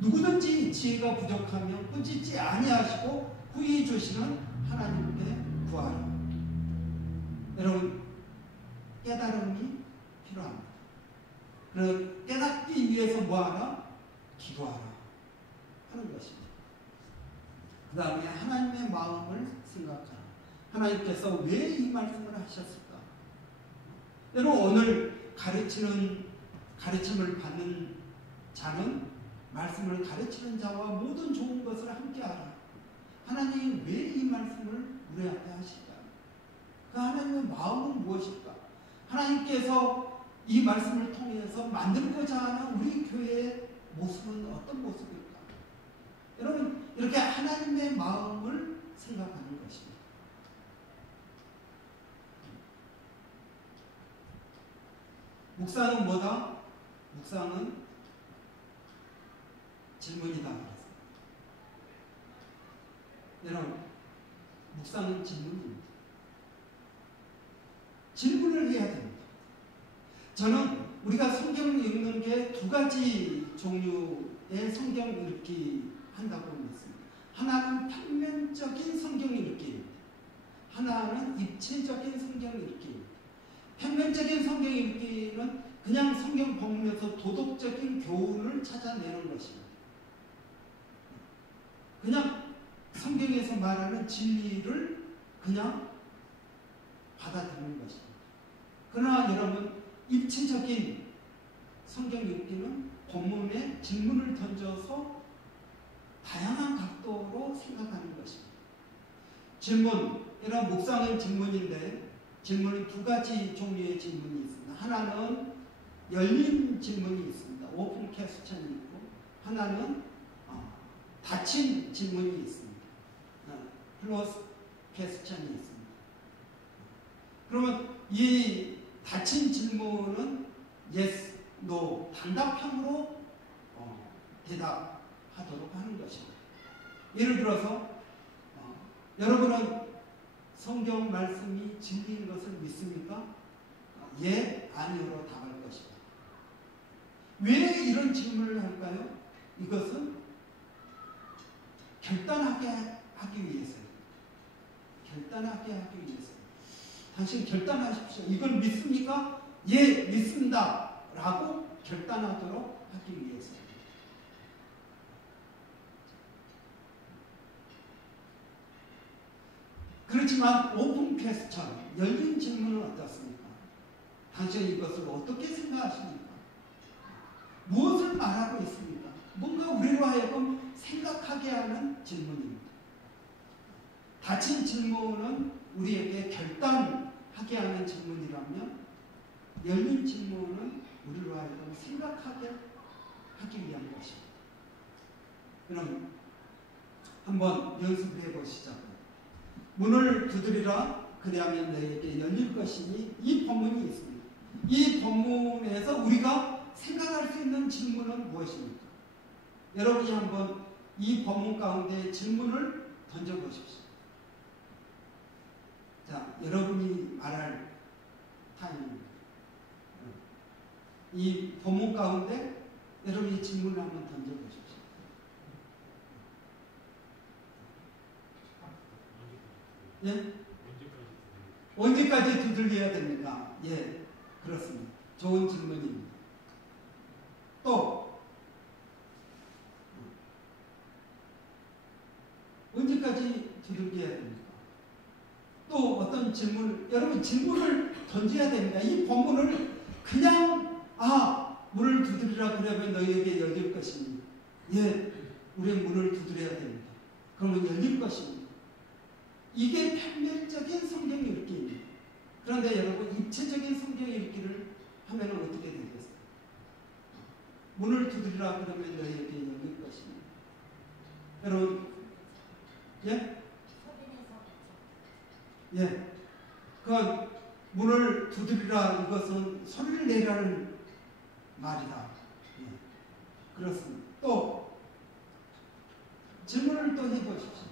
누구든지 지혜가 부족하면 꾸짖지 아니하시고 후히 주시는 하나님께 구하라. 여러분, 깨달음이 필요합니다. 그래서 깨닫기 위해서 뭐하라? 기도하라 하는 것입니다. 그 다음에 하나님의 마음을 생각하라. 하나님께서 왜 이 말씀을 하셨을까? 여러분, 오늘 가르침을 받는 자는 말씀을 가르치는 자와 모든 좋은 것을 함께하라. 하나님이 왜 이 말씀을 우리한테 하실까? 그 하나님의 마음은 무엇일까? 하나님께서 이 말씀을 통해서 만들고자 하는 우리 교회의 모습은 어떤 모습일까? 여러분, 이렇게 하나님의 마음을 생각하는 것입니다. 묵상은 뭐다? 묵상은 질문이다. 여러분, 묵상은 질문입니다. 질문을 해야 됩니다. 저는 우리가 성경을 읽는 게 두 가지 종류의 성경 읽기 한다고 믿습니다. 하나는 평면적인 성경 읽기입니다. 하나는 입체적인 성경 읽기입니다. 평면적인 성경 읽기는 그냥 성경 본문에서 도덕적인 교훈을 찾아내는 것입니다. 그냥 성경에서 말하는 진리를 그냥 받아들이는 것입니다. 그러나 여러분, 입체적인 성경 읽기는 본문에 질문을 던져서 다양한 각도로 생각하는 것입니다. 질문, 이런 묵상은 질문인데 질문은 두 가지 종류의 질문이 있습니다. 하나는 열린 질문이 있습니다. 오픈 퀘스천이 있고, 하나는 닫힌 질문이 있습니다. 클로즈 퀘스천이 있습니다. 그러면 이 닫힌 질문은 yes, no, 단답형으로 대답하도록 하는 것입니다. 예를 들어서 여러분은 성경 말씀이 진리인 것을 믿습니까? 예, 아니요로 답할 것입니다. 왜 이런 질문을 할까요? 이것은 결단하게 하기 위해서요. 결단하게 하기 위해서요. 당신 결단하십시오. 이걸 믿습니까? 예, 믿습니다. 라고 결단하도록 하기 위해서요. 그렇지만 오픈 퀘스천, 열린 질문은 어떻습니까? 당신은 이것을 어떻게 생각하십니까? 무엇을 말하고 있습니까? 뭔가 우리로 하여금 생각하게 하는 질문입니다. 닫힌 질문은 우리에게 결단하게 하는 질문이라면, 열린 질문은 우리로 하여금 생각하게 하기 위한 것입니다. 그럼 한번 연습을 해보시자고요. 문을 두드리라, 그리하면 너희에게 열릴 것이니, 이 본문이 있습니다. 이 본문에서 우리가 생각할 수 있는 질문은 무엇입니까? 여러분이 한번 이 본문 가운데 질문을 던져보십시오. 자, 여러분이 말할 타임입니다. 이 본문 가운데 여러분이 질문을 한번 던져보십시오. 예? 언제까지 두들겨야 됩니까? 예, 그렇습니다. 좋은 질문입니다. 또 언제까지 두들겨야 됩니까? 또 어떤 질문, 여러분 질문을 던져야 됩니다. 이 본문을 그냥 문을 두드리라 그러면 너희에게 열릴 것입니다. 예, 우리는 문을 두드려야 됩니다. 그러면 열릴 것입니다. 이게 평면적인 성경 읽기입니다. 그런데 여러분, 입체적인 성경 읽기를 하면 어떻게 되겠어요? 문을 두드리라 그러면 너희에게 열릴 것입니다. 여러분, 예? 예. 그 문을 두드리라, 이것은 소리를 내라는 말이다. 예. 그렇습니다. 또 질문을 또 해보십시오.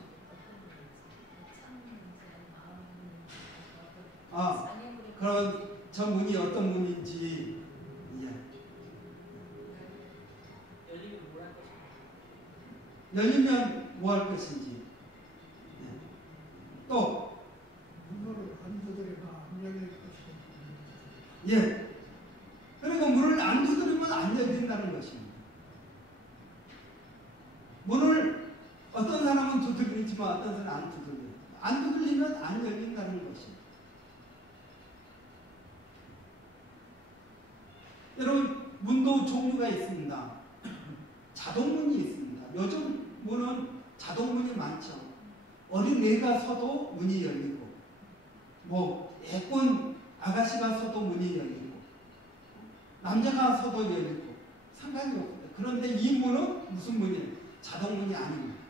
그런 저 문이 어떤 문인지. 예. 열리면 뭐 할 것인지. 예. 또 문을 안 두드리면 안 열릴 것이다. 예. 그리고 문을 안 두드리면 안 열린다는 것입니다. 문을 어떤 사람은 두드리지만 어떤 사람은 안 두드려요. 안 두드리면 안 열린다는 것입니다. 여러분, 문도 종류가 있습니다. 자동문이 있습니다. 요즘 문은 자동문이 많죠. 어린애가 서도 문이 열리고, 예쁜 아가씨가 서도 문이 열리고, 남자가 서도 열리고, 상관이 없습니다. 그런데 이 문은 무슨 문이에요? 자동문이 아닙니다.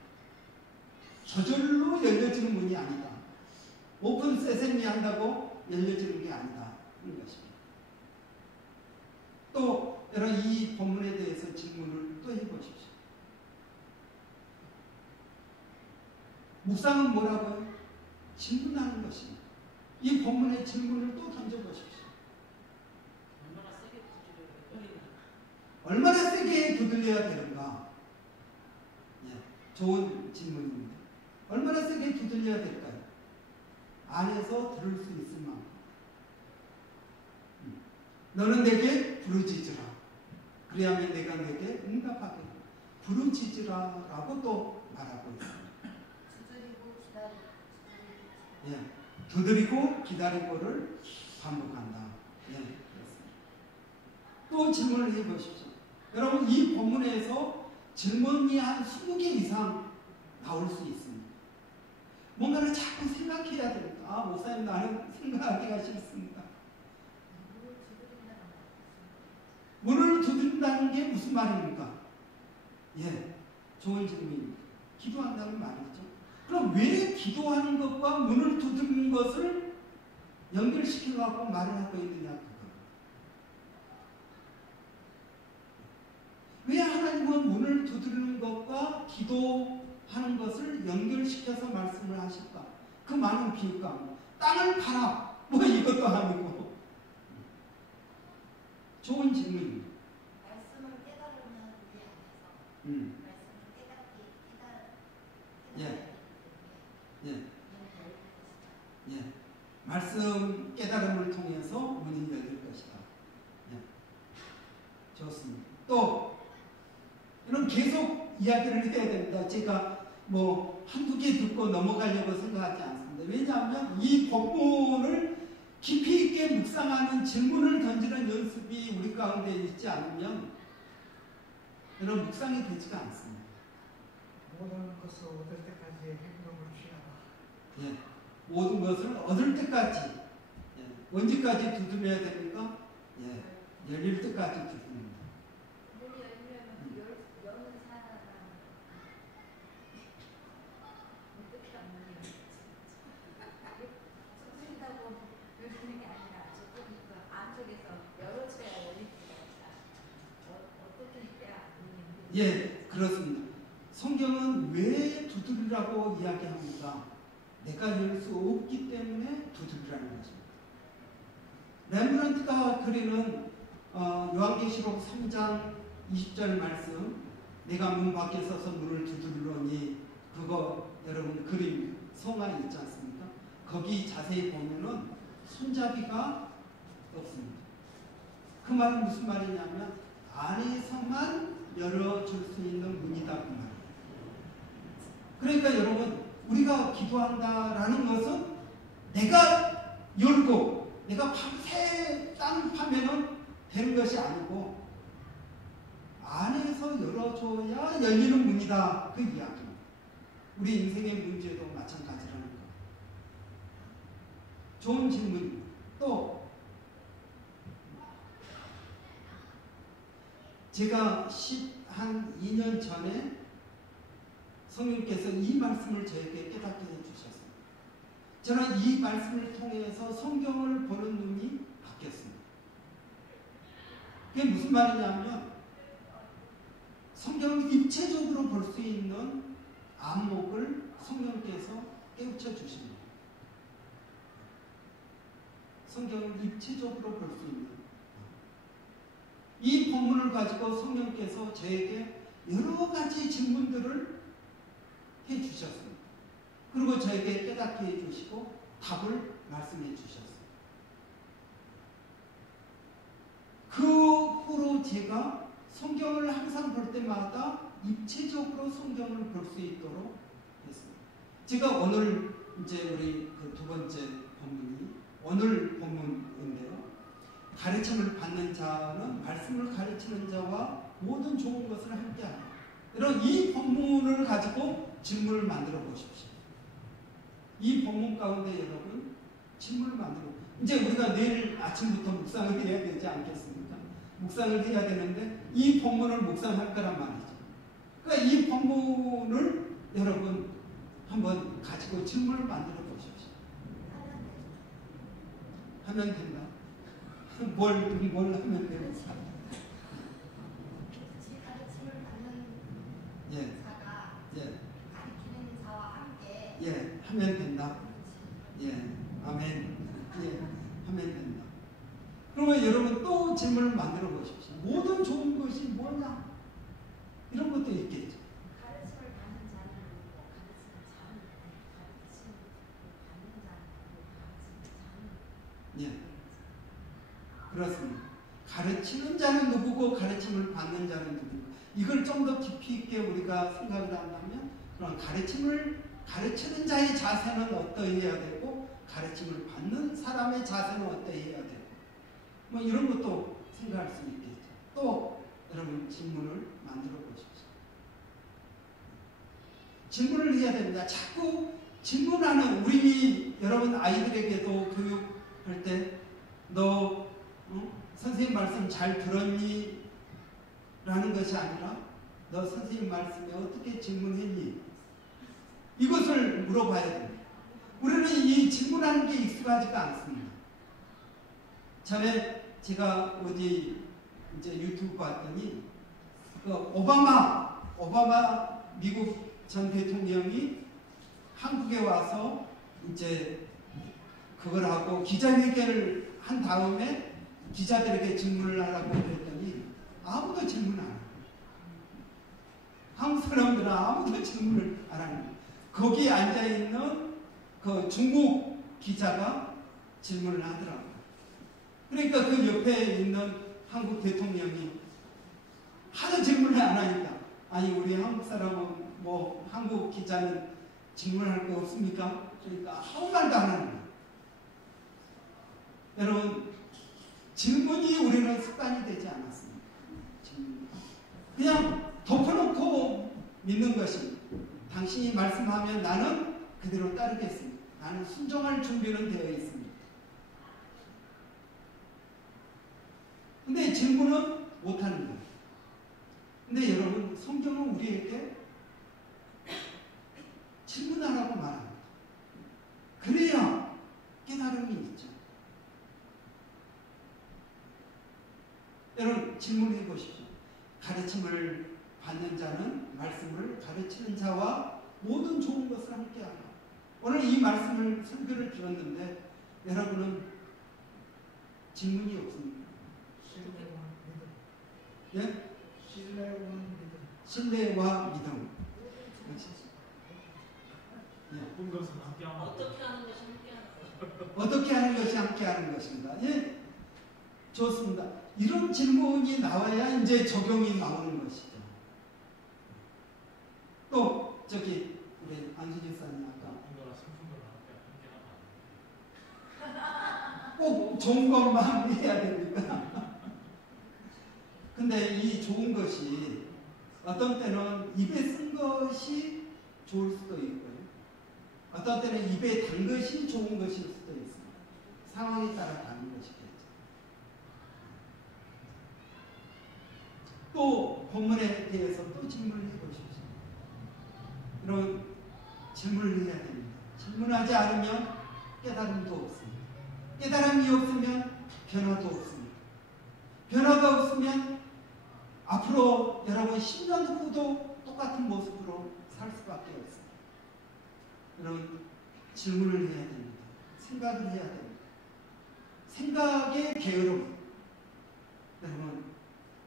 저절로 열려지는 문이 아니다. 오픈 세세미 한다고 열려지는 게 아니다. 그런 것입니다. 또 여러분 이 본문에 대해서 질문을 또 해보십시오. 묵상은 뭐라고요? 질문하는 것입니다. 이 본문의 질문을 또 던져보십시오. 얼마나 세게 두들려야 되는가? 예, 좋은 질문입니다. 얼마나 세게 두들려야 될까요? 안에서 들을 수 있을 만큼. 너는 내게 부르짖으라. 그리하면 내가 내게 응답하게. 부르짖으라 라고 또 말하고 있습니다. 예, 두드리고 기다리고를 반복한다. 예, 그렇습니다. 또 질문을 해보십시오. 여러분 이 본문에서 질문이 한 20개 이상 나올 수 있습니다. 뭔가를 자꾸 생각해야 됩니다. 아, 목사님 나는 생각하기가 싫습니다. 문을 두드린다는 게 무슨 말입니까? 예, 좋은 질문입니다. 기도한다는 말이죠. 그럼 왜 기도하는 것과 문을 두드리는 것을 연결시키려고 말을 하고 있느냐 그거. 왜 하나님은 문을 두드리는 것과 기도하는 것을 연결시켜서 말씀을 하실까? 그 많은 비유가 땅을 팔아 뭐 이것도 아니고. 좋은 질문입니다. 말씀을 깨달으면 우리 안에서 말씀을 깨닫기 예. 예. 말씀 깨달음을 통해서 문이 열릴 것이다. 예. 좋습니다. 또 이런 계속 이야기를 해야 됩니다. 제가 뭐 한두 개 듣고 넘어가려고 생각하지 않습니다. 왜냐하면 이 본문을 깊이 있게 묵상하는 질문을 던지는 연습이 우리 가운데 있지 않으면 이런 묵상이 되지가 않습니다. 모든 것을 얻을 때까지 행동을 취하라. 예, 모든 것을 얻을 때까지. 예, 언제까지 두드려야 됩니까? 예, 열릴 때까지 두드립니다. 문이 열리면 여는 사람 어떻게 안 열리는 두드린다고 열리는 게 아니라 조금 그 안쪽에서 열어줘야 열릴 수가 있다. 어떻게 해야 안 열리는 예, 그렇습니다. 성경은 왜 두드리라고 이야기합니까? 내가 열 수 없기 때문에 두드리라는 것입니다. 렘브란트가 그리는 요한계시록 3장 20절 말씀, 내가 문 밖에 서서 문을 두드리노니, 그거 여러분 그림 성화 있지 않습니까? 거기 자세히 보면은 손잡이가 없습니다. 그 말은 무슨 말이냐면 안에서만 열어줄 수 있는 문이다 그 말이에요. 그러니까 여러분 우리가 기도한다라는 것은 내가 열고 내가 밤새 땅 파면은 되는 것이 아니고 안에서 열어줘야 열리는 문이다 그 이야기입니다. 우리 인생의 문제도 마찬가지라는 거. 좋은 질문입니다. 또 제가 한 2년 전에 성령께서 이 말씀을 저에게 깨닫게 해주셨습니다. 저는 이 말씀을 통해서 성경을 보는 눈이 바뀌었습니다. 그게 무슨 말이냐면 성경을 입체적으로 볼 수 있는 안목을 성령께서 깨우쳐 주십니다. 성경을 입체적으로 볼 수 있는 이 본문을 가지고 성령께서 저에게 여러 가지 질문들을 해 주셨습니다. 그리고 저에게 깨닫게 해 주시고 답을 말씀해 주셨습니다. 그 후로 제가 성경을 항상 볼 때마다 입체적으로 성경을 볼 수 있도록 했습니다. 제가 오늘 이제 우리 그 두 번째 본문이 오늘 본문인데요. 가르침을 받는 자는 말씀을 가르치는 자와 모든 좋은 것을 함께하라. 이런 이 본문을 가지고 질문을 만들어 보십시오. 이 본문 가운데 여러분 질문을 만들어. 이제 우리가 내일 아침부터 묵상을 해야 되지 않겠습니까? 묵상을 해야 되는데 이 본문을 묵상할 거란 말이죠. 그러니까 이 본문을 여러분 한번 가지고 질문을 만들어 보십시오. 하면 된다. 뭘 하면 됩니까? 뭐냐? 이런 것도 있겠죠. 가르침을 받는 자는 누구고 가르침을 받는 자는 예, 그렇습니다. 가르치는 자는 누구고 가르침을 받는 자는 누구고, 이걸 좀 더 깊이 있게 우리가 생각을 한다면, 그런 가르치는 자의 자세는 어떠해야 되고 가르침을 받는 사람의 자세는 어떠해야 되고, 뭐 이런 것도 생각할 수 있겠죠. 또 여러분 질문을 만들어 보십시오. 질문을 해야 됩니다. 자꾸 질문하는, 우리 여러분 아이들에게도 교육할 때 너 선생님 말씀 잘 들었니? 라는 것이 아니라 너 선생님 말씀에 어떻게 질문했니? 이것을 물어봐야 됩니다. 우리는 이 질문하는 게 익숙하지가 않습니다. 전에 제가 어디 이제 유튜브 봤더니 그 오바마 미국 전 대통령이 한국에 와서 이제 그걸 하고 기자회견을 한 다음에 기자들에게 질문을 하라고 그랬더니 아무도 질문 안 해요. 한국 사람들은 아무도 질문을 안 하는 거예요. 거기에 앉아있는 그 중국 기자가 질문을 하더라고요. 그러니까 그 옆에 있는 한국 대통령이 하도 질문을 안 하니까, 아니 우리 한국 사람은 뭐 한국 기자는 질문할 거 없습니까? 그러니까 아무 말도 안 하는 거예요. 여러분, 질문이 우리는 습관이 되지 않았습니다. 그냥 덮어놓고 믿는 것입니다. 당신이 말씀하면 나는 그대로 따르겠습니다. 나는 순종할 준비는 되어 있습니다. 근데 질문은 못하는 거예요. 근데 여러분, 성경은 우리에게 질문하라고 말합니다. 그래야 깨달음이 있죠. 여러분, 질문해 보십시오. 가르침을 받는 자는 말씀을 가르치는 자와 모든 좋은 것을 함께하라. 오늘 이 말씀을 설교를 들었는데 여러분은 질문이 없습니까? 예? 신뢰와 믿음. 나쁜 것은 함께하는 어떻게 하는 것이 함께하는 어떻게 하는 것이 함께하는 것인가? 예? 좋습니다. 이런 질문이 나와야 이제 적용이 나오는 것이죠. 또 저기 우리 안수 집사님 아까 나쁜 거나 슬픈 거나 함께하면 꼭 좋은 것만 해야 됩니까? 근데 이 좋은 것이 어떤 때는 입에 쓴 것이 좋을 수도 있고요. 어떤 때는 입에 단 것이 좋은 것일 수도 있습니다. 상황에 따라 다른 것이겠죠. 또 본문에 대해서 또 질문을 해보십시오. 이런 질문을 해야 됩니다. 질문하지 않으면 깨달음도 없습니다. 깨달음이 없으면 변화도 없습니다. 변화가 없으면 앞으로 여러분 10년 후도 똑같은 모습으로 살 수밖에 없습니다. 여러분, 질문을 해야 됩니다. 생각을 해야 됩니다. 생각의 게으름, 여러분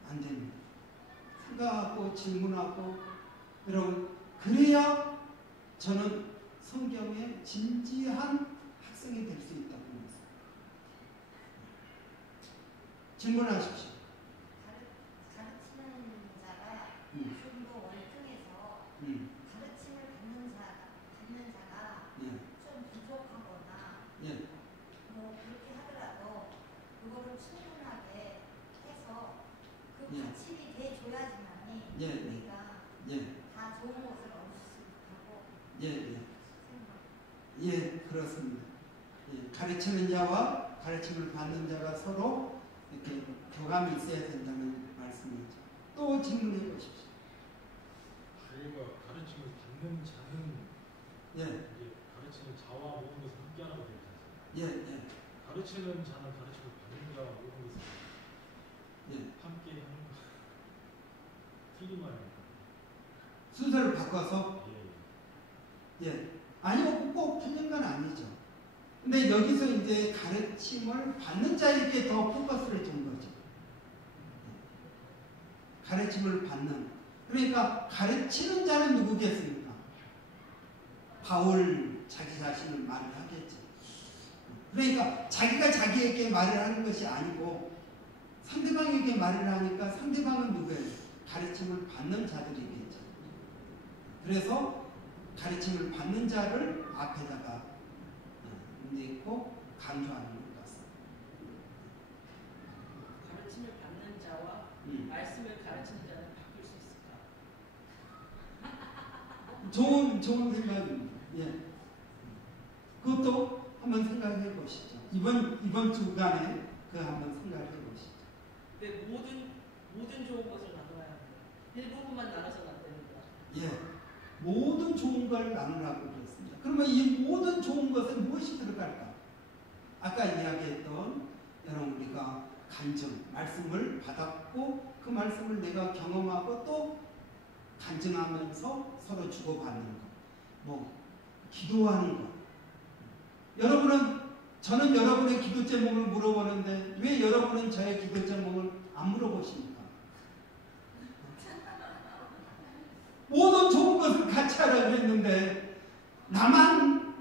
안 됩니다. 생각하고 질문하고, 여러분, 그래야 저는 성경의 진지한 학생이 될 수 있다고 믿습니다. 질문하십시오. 가르치는 자가 좀 더 월등해서 가르침을 받는 자가 좀 부족하거나 뭐 그렇게 하더라도 그거를 충분하게 해서 그 가치를 대줘야지만이 우리가 다 좋은 것을 얻을 수 있다고 예, 그렇습니다. 예, 가르치는 자와 가르침을 받는 자가 서로 이렇게 교감이 있어야 된다는 말씀이죠. 또 질문해 보십시오. 저희가 가르침을 받는 자는 이제 가르치는 자와 모든 것을 함께하라고 되어 있습니다. 가르치는 자는 가르침을 받는 자와 모든 것을 함께하는 것. 틀린 말입니다. 순서를 바꿔서 아니요, 꼭 틀린 건 아니죠. 근데 여기서 이제 가르침을 받는 자에게 더 포커스를 둔 거죠. 가르침을 받는. 그러니까 가르치는 자는 누구겠습니까? 바울 자기 자신을 말을 하겠죠. 그러니까 자기가 자기에게 말을 하는 것이 아니고 상대방에게 말을 하니까 상대방은 누구예요? 가르침을 받는 자들이겠죠. 그래서 가르침을 받는 자를 앞에다가 내고 강조하는 것 같습니다. 가르침을 받는 자와 말씀을 가르치는 자는 바뀔 수 있을까? 좋은 생각입니다. 예. 그것도 한번 생각해 보시죠. 이번 주간에 그 한번 생각해 보시죠. 근데 모든 좋은 것을 나눠야 합니다. 일부분만 나눠서는 안 됩니다. 예. 모든 좋은 걸 나누라고 그랬습니다. 그러면 이 모든 좋은 것에 무엇이 들어갈까? 아까 이야기했던 여러분 우리가 간증, 말씀을 받았고 그 말씀을 내가 경험하고 또 간증하면서 서로 주고받는 것, 뭐 기도하는 것. 저는 여러분의 기도 제목을 물어보는데 왜 여러분은 저의 기도 제목을 안 물어보십니까? 모든 좋은 것을 같이 하라고 했는데 나만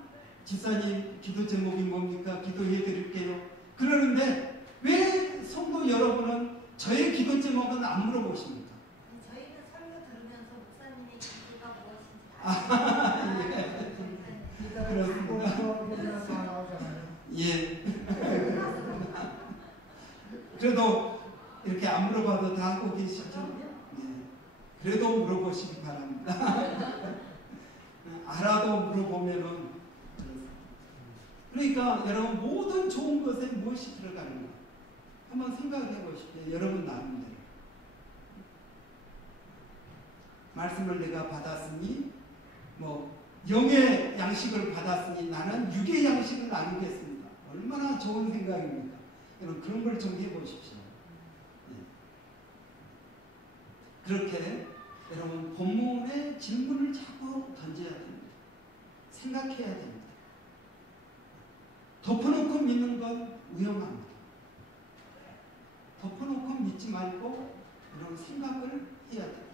집사님 기도 제목이 뭡니까? 기도해 드릴게요. 그러는데 왜 성도 여러분은 저의 기도 제목은 안 물어보십니까? 저희는 설교 들으면서 목사님의 기도가 무엇인지 그렇습니다. 예. 그래도 이렇게 안 물어봐도 다 하고 계시죠? 예. 그래도 물어보시기 바랍니다. 알아도 물어보면은. 그러니까 여러분 모든 좋은 것에 무엇이 들어가는가 한번 생각해 보십시오. 여러분 나름대로. 말씀을 내가 받았으니 뭐 영의 양식을 받았으니 나는 육의 양식을 나누겠습니다. 얼마나 좋은 생각입니까? 여러분 그런 걸 정리해 보십시오. 예. 그렇게 여러분 본문에 질문을 자꾸 던져야 됩니다. 생각해야 됩니다. 덮어놓고 믿는 건 위험합니다. 덮어놓고 믿지 말고 여러분 생각을 해야 돼요.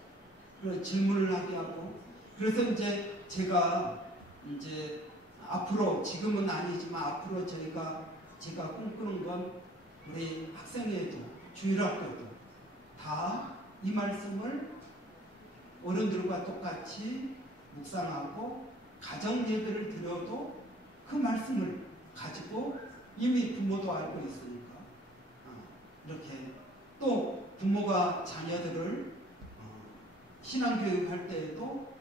그래서 질문을 하게 하고 그래서 이제 제가 이제 앞으로 지금은 아니지만 앞으로 제가 꿈꾸는 건 우리 학생회도 주일학교도 다 이 말씀을 어른들과 똑같이 묵상하고 가정 예배를 드려도 그 말씀을 가지고 이미 부모도 알고 있으니까 이렇게 또 부모가 자녀들을 신앙교육할 때에도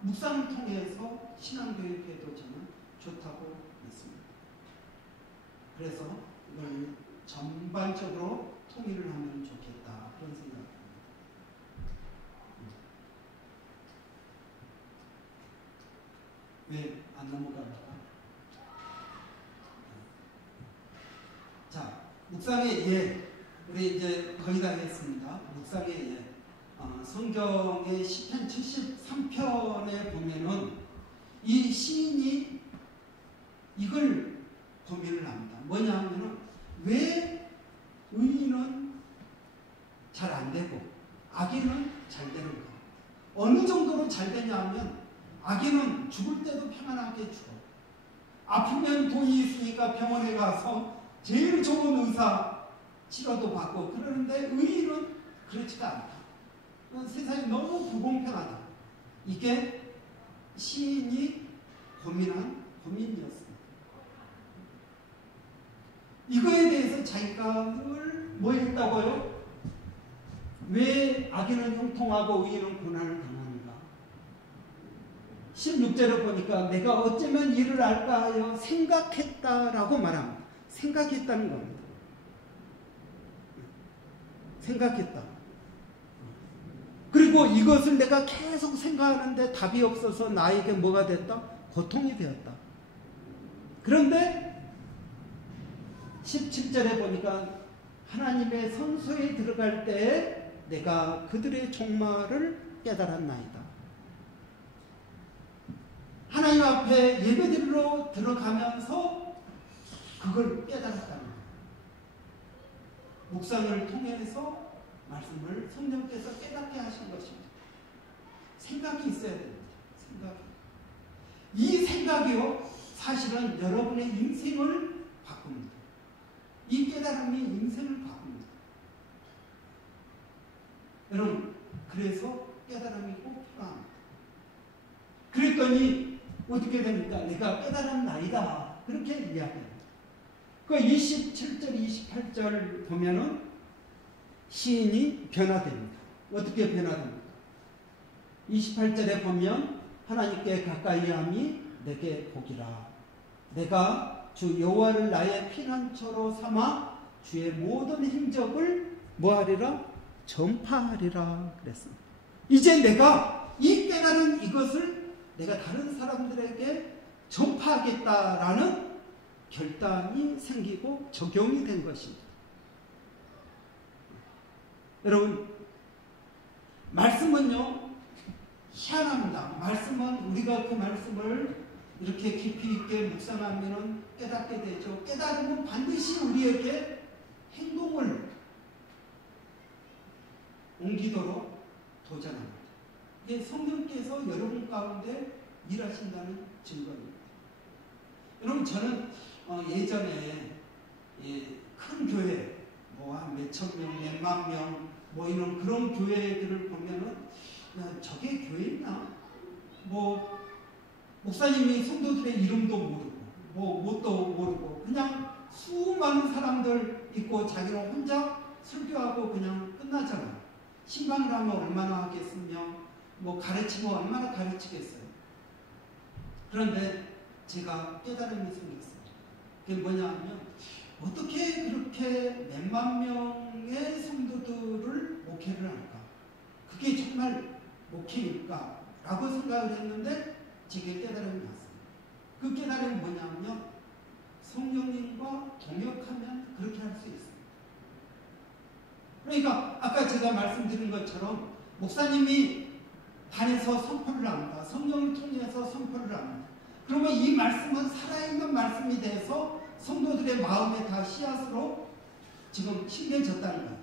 묵상을 통해서 신앙교육해도 저는 좋다고 믿습니다. 그래서 이걸 전반적으로 통일을 하면 좋겠다 그런 생각입니다. 왜 안 넘어갑니까? 자, 묵상의 예. 우리 이제 거의 다 했습니다. 묵상의 예. 성경의 시편 73편에 보면은 이 시인이 이걸 고민을 합니다. 뭐냐 하면은 왜 의인은 잘 안 되고 악인은 잘 되는가? 어느 정도로 잘 되냐 하면 악인은 죽을 때도 평안하게 죽어. 아프면 돈이 있으니까 병원에 가서 제일 좋은 의사 치료도 받고 그러는데 의인은 그렇지가 않다. 세상이 너무 불공평하다. 이게 시인이 고민한 고민이었습니다. 이거에 대해서 자기가 늘 뭐 했다고요? 왜 악인은 형통하고 의인은 고난을 당하는가? 16절을 보니까 내가 어쩌면 이를 알까 하여 생각했다라고 말합니다. 생각했다는 겁니다. 생각했다. 그리고 이것을 내가 계속 생각하는데 답이 없어서 나에게 뭐가 됐다? 고통이 되었다. 그런데 17절에 보니까 하나님의 성소에 들어갈 때 내가 그들의 종말을 깨달았나이다. 하나님 앞에 예배드리러 들어가면서 그걸 깨달았다는 거예요. 묵상을 통해서 말씀을 성령께서 깨닫게 하신 것입니다. 생각이 있어야 됩니다. 생각이. 이 생각이요, 사실은 여러분의 인생을 바꿉니다. 이 깨달음이 인생을 바꿉니다. 여러분, 그래서 깨달음이 꼭 필요합니다. 그랬더니 어떻게 됩니까? 내가 깨달았나이다. 그렇게 이야기합니다. 그 27절, 28절 보면은 시인이 변화됩니다. 어떻게 변화됩니까? 28절에 보면 하나님께 가까이함이 내게 복이라. 내가 주 여호와를 나의 피난처로 삼아 주의 모든 행적을 뭐하리라? 전파하리라 그랬습니다. 이제 내가 이 깨달은 이것을 내가 다른 사람들에게 전파하겠다라는 결단이 생기고 적용이 된 것입니다. 여러분, 말씀은요, 희한합니다. 말씀은 우리가 그 말씀을 이렇게 깊이 있게 묵상하면 깨닫게 되죠. 깨달으면 반드시 우리에게 행동을 옮기도록 도전합니다. 이게 성령께서 여러분 가운데 일하신다는 증거입니다. 여러분, 저는 예전에 큰 교회, 뭐 한 몇천 명, 몇만 명, 뭐 이런 그런 교회들을 보면은 저게 교회있나? 뭐 목사님이 성도들의 이름도 모르고 뭐 뭣도 모르고 그냥 수많은 사람들 있고 자기는 혼자 설교하고 그냥 끝나잖아요. 신방을 하면 얼마나 하겠으며 뭐 가르치면 얼마나 가르치겠어요. 그런데 제가 깨달음이 생겼어요. 그게 뭐냐 하면 어떻게 그렇게 몇만 명의 성도들을 목회를 할까? 그게 정말 목회일까? 라고 생각을 했는데 제게 깨달음이 났습니다. 그 깨달음이 뭐냐면 성령님과 동역하면 그렇게 할 수 있습니다. 그러니까 아까 제가 말씀드린 것처럼 목사님이 단에서 선포를 합니다. 성령을 통해서 선포를 합니다. 그러면 이 말씀은 살아있는 말씀이 돼서 성도들의 마음에 다 씨앗으로 지금 심겨졌다는 거예요.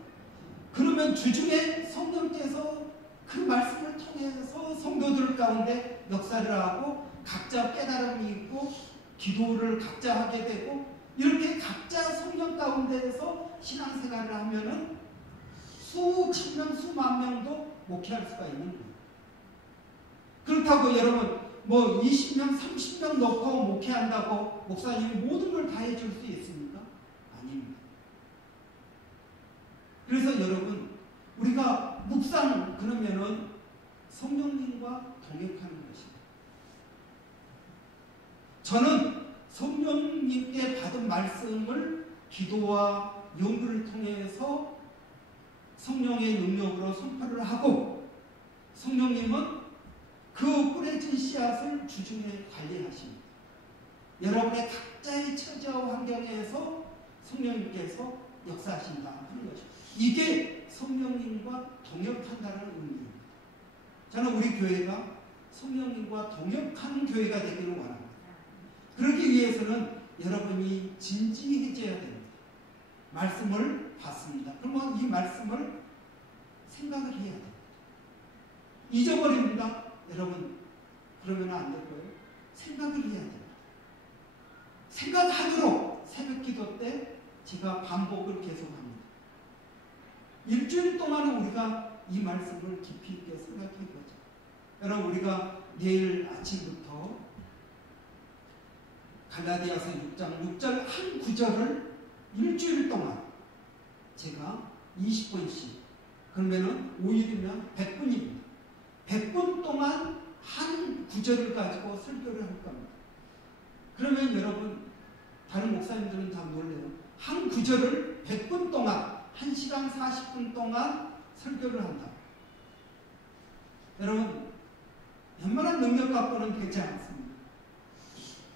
그러면 주중에 성령께서 그 말씀을 통해서 성도들 가운데 역사를 하고 각자 깨달음이 있고 기도를 각자 하게 되고 이렇게 각자 성령 가운데에서 신앙생활을 하면은 수천 명, 수만 명도 목회할 수가 있는 거예요. 그렇다고 여러분 뭐 20명, 30명 넣고 목회한다고 목사님이 모든 걸 다 해줄 수 있습니까? 아닙니다. 그래서 여러분 우리가 묵상 그러면은 성령님과 동역하는 것입니다. 저는 성령님께 받은 말씀을 기도와 연구를 통해서 성령의 능력으로 선포를 하고 성령님은 그 뿌려진 씨앗을 주중에 관리하십니다. 여러분의 각자의 처지와 환경에서 성령님께서 역사하신다 하는 것이죠. 이게 성령님과 동역한다는 의미입니다. 저는 우리 교회가 성령님과 동역하는 교회가 되기를 원합니다. 그러기 위해서는 여러분이 진지해져야 됩니다. 말씀을 받습니다. 그러면 이 말씀을 생각을 해야 됩니다. 잊어버립니다. 여러분 그러면 안 될 거예요. 생각을 해야 됩니다. 생각하도록 새벽 기도 때 제가 반복을 계속합니다. 일주일 동안은 우리가 이 말씀을 깊이 있게 생각해 보죠. 여러분 우리가 내일 아침부터 갈라디아서 6장 6절 한 구절을 일주일 동안 제가 20분씩 그러면은 5일이면 100분입니다. 100분 동안 한 구절을 가지고 설교를 할 겁니다. 그러면 여러분 다른 목사님들은 다 놀래요. 한 구절을 100분 동안 1시간 40분 동안 설교를 한다. 여러분 웬만한 능력 갖고는 되지 않습니다.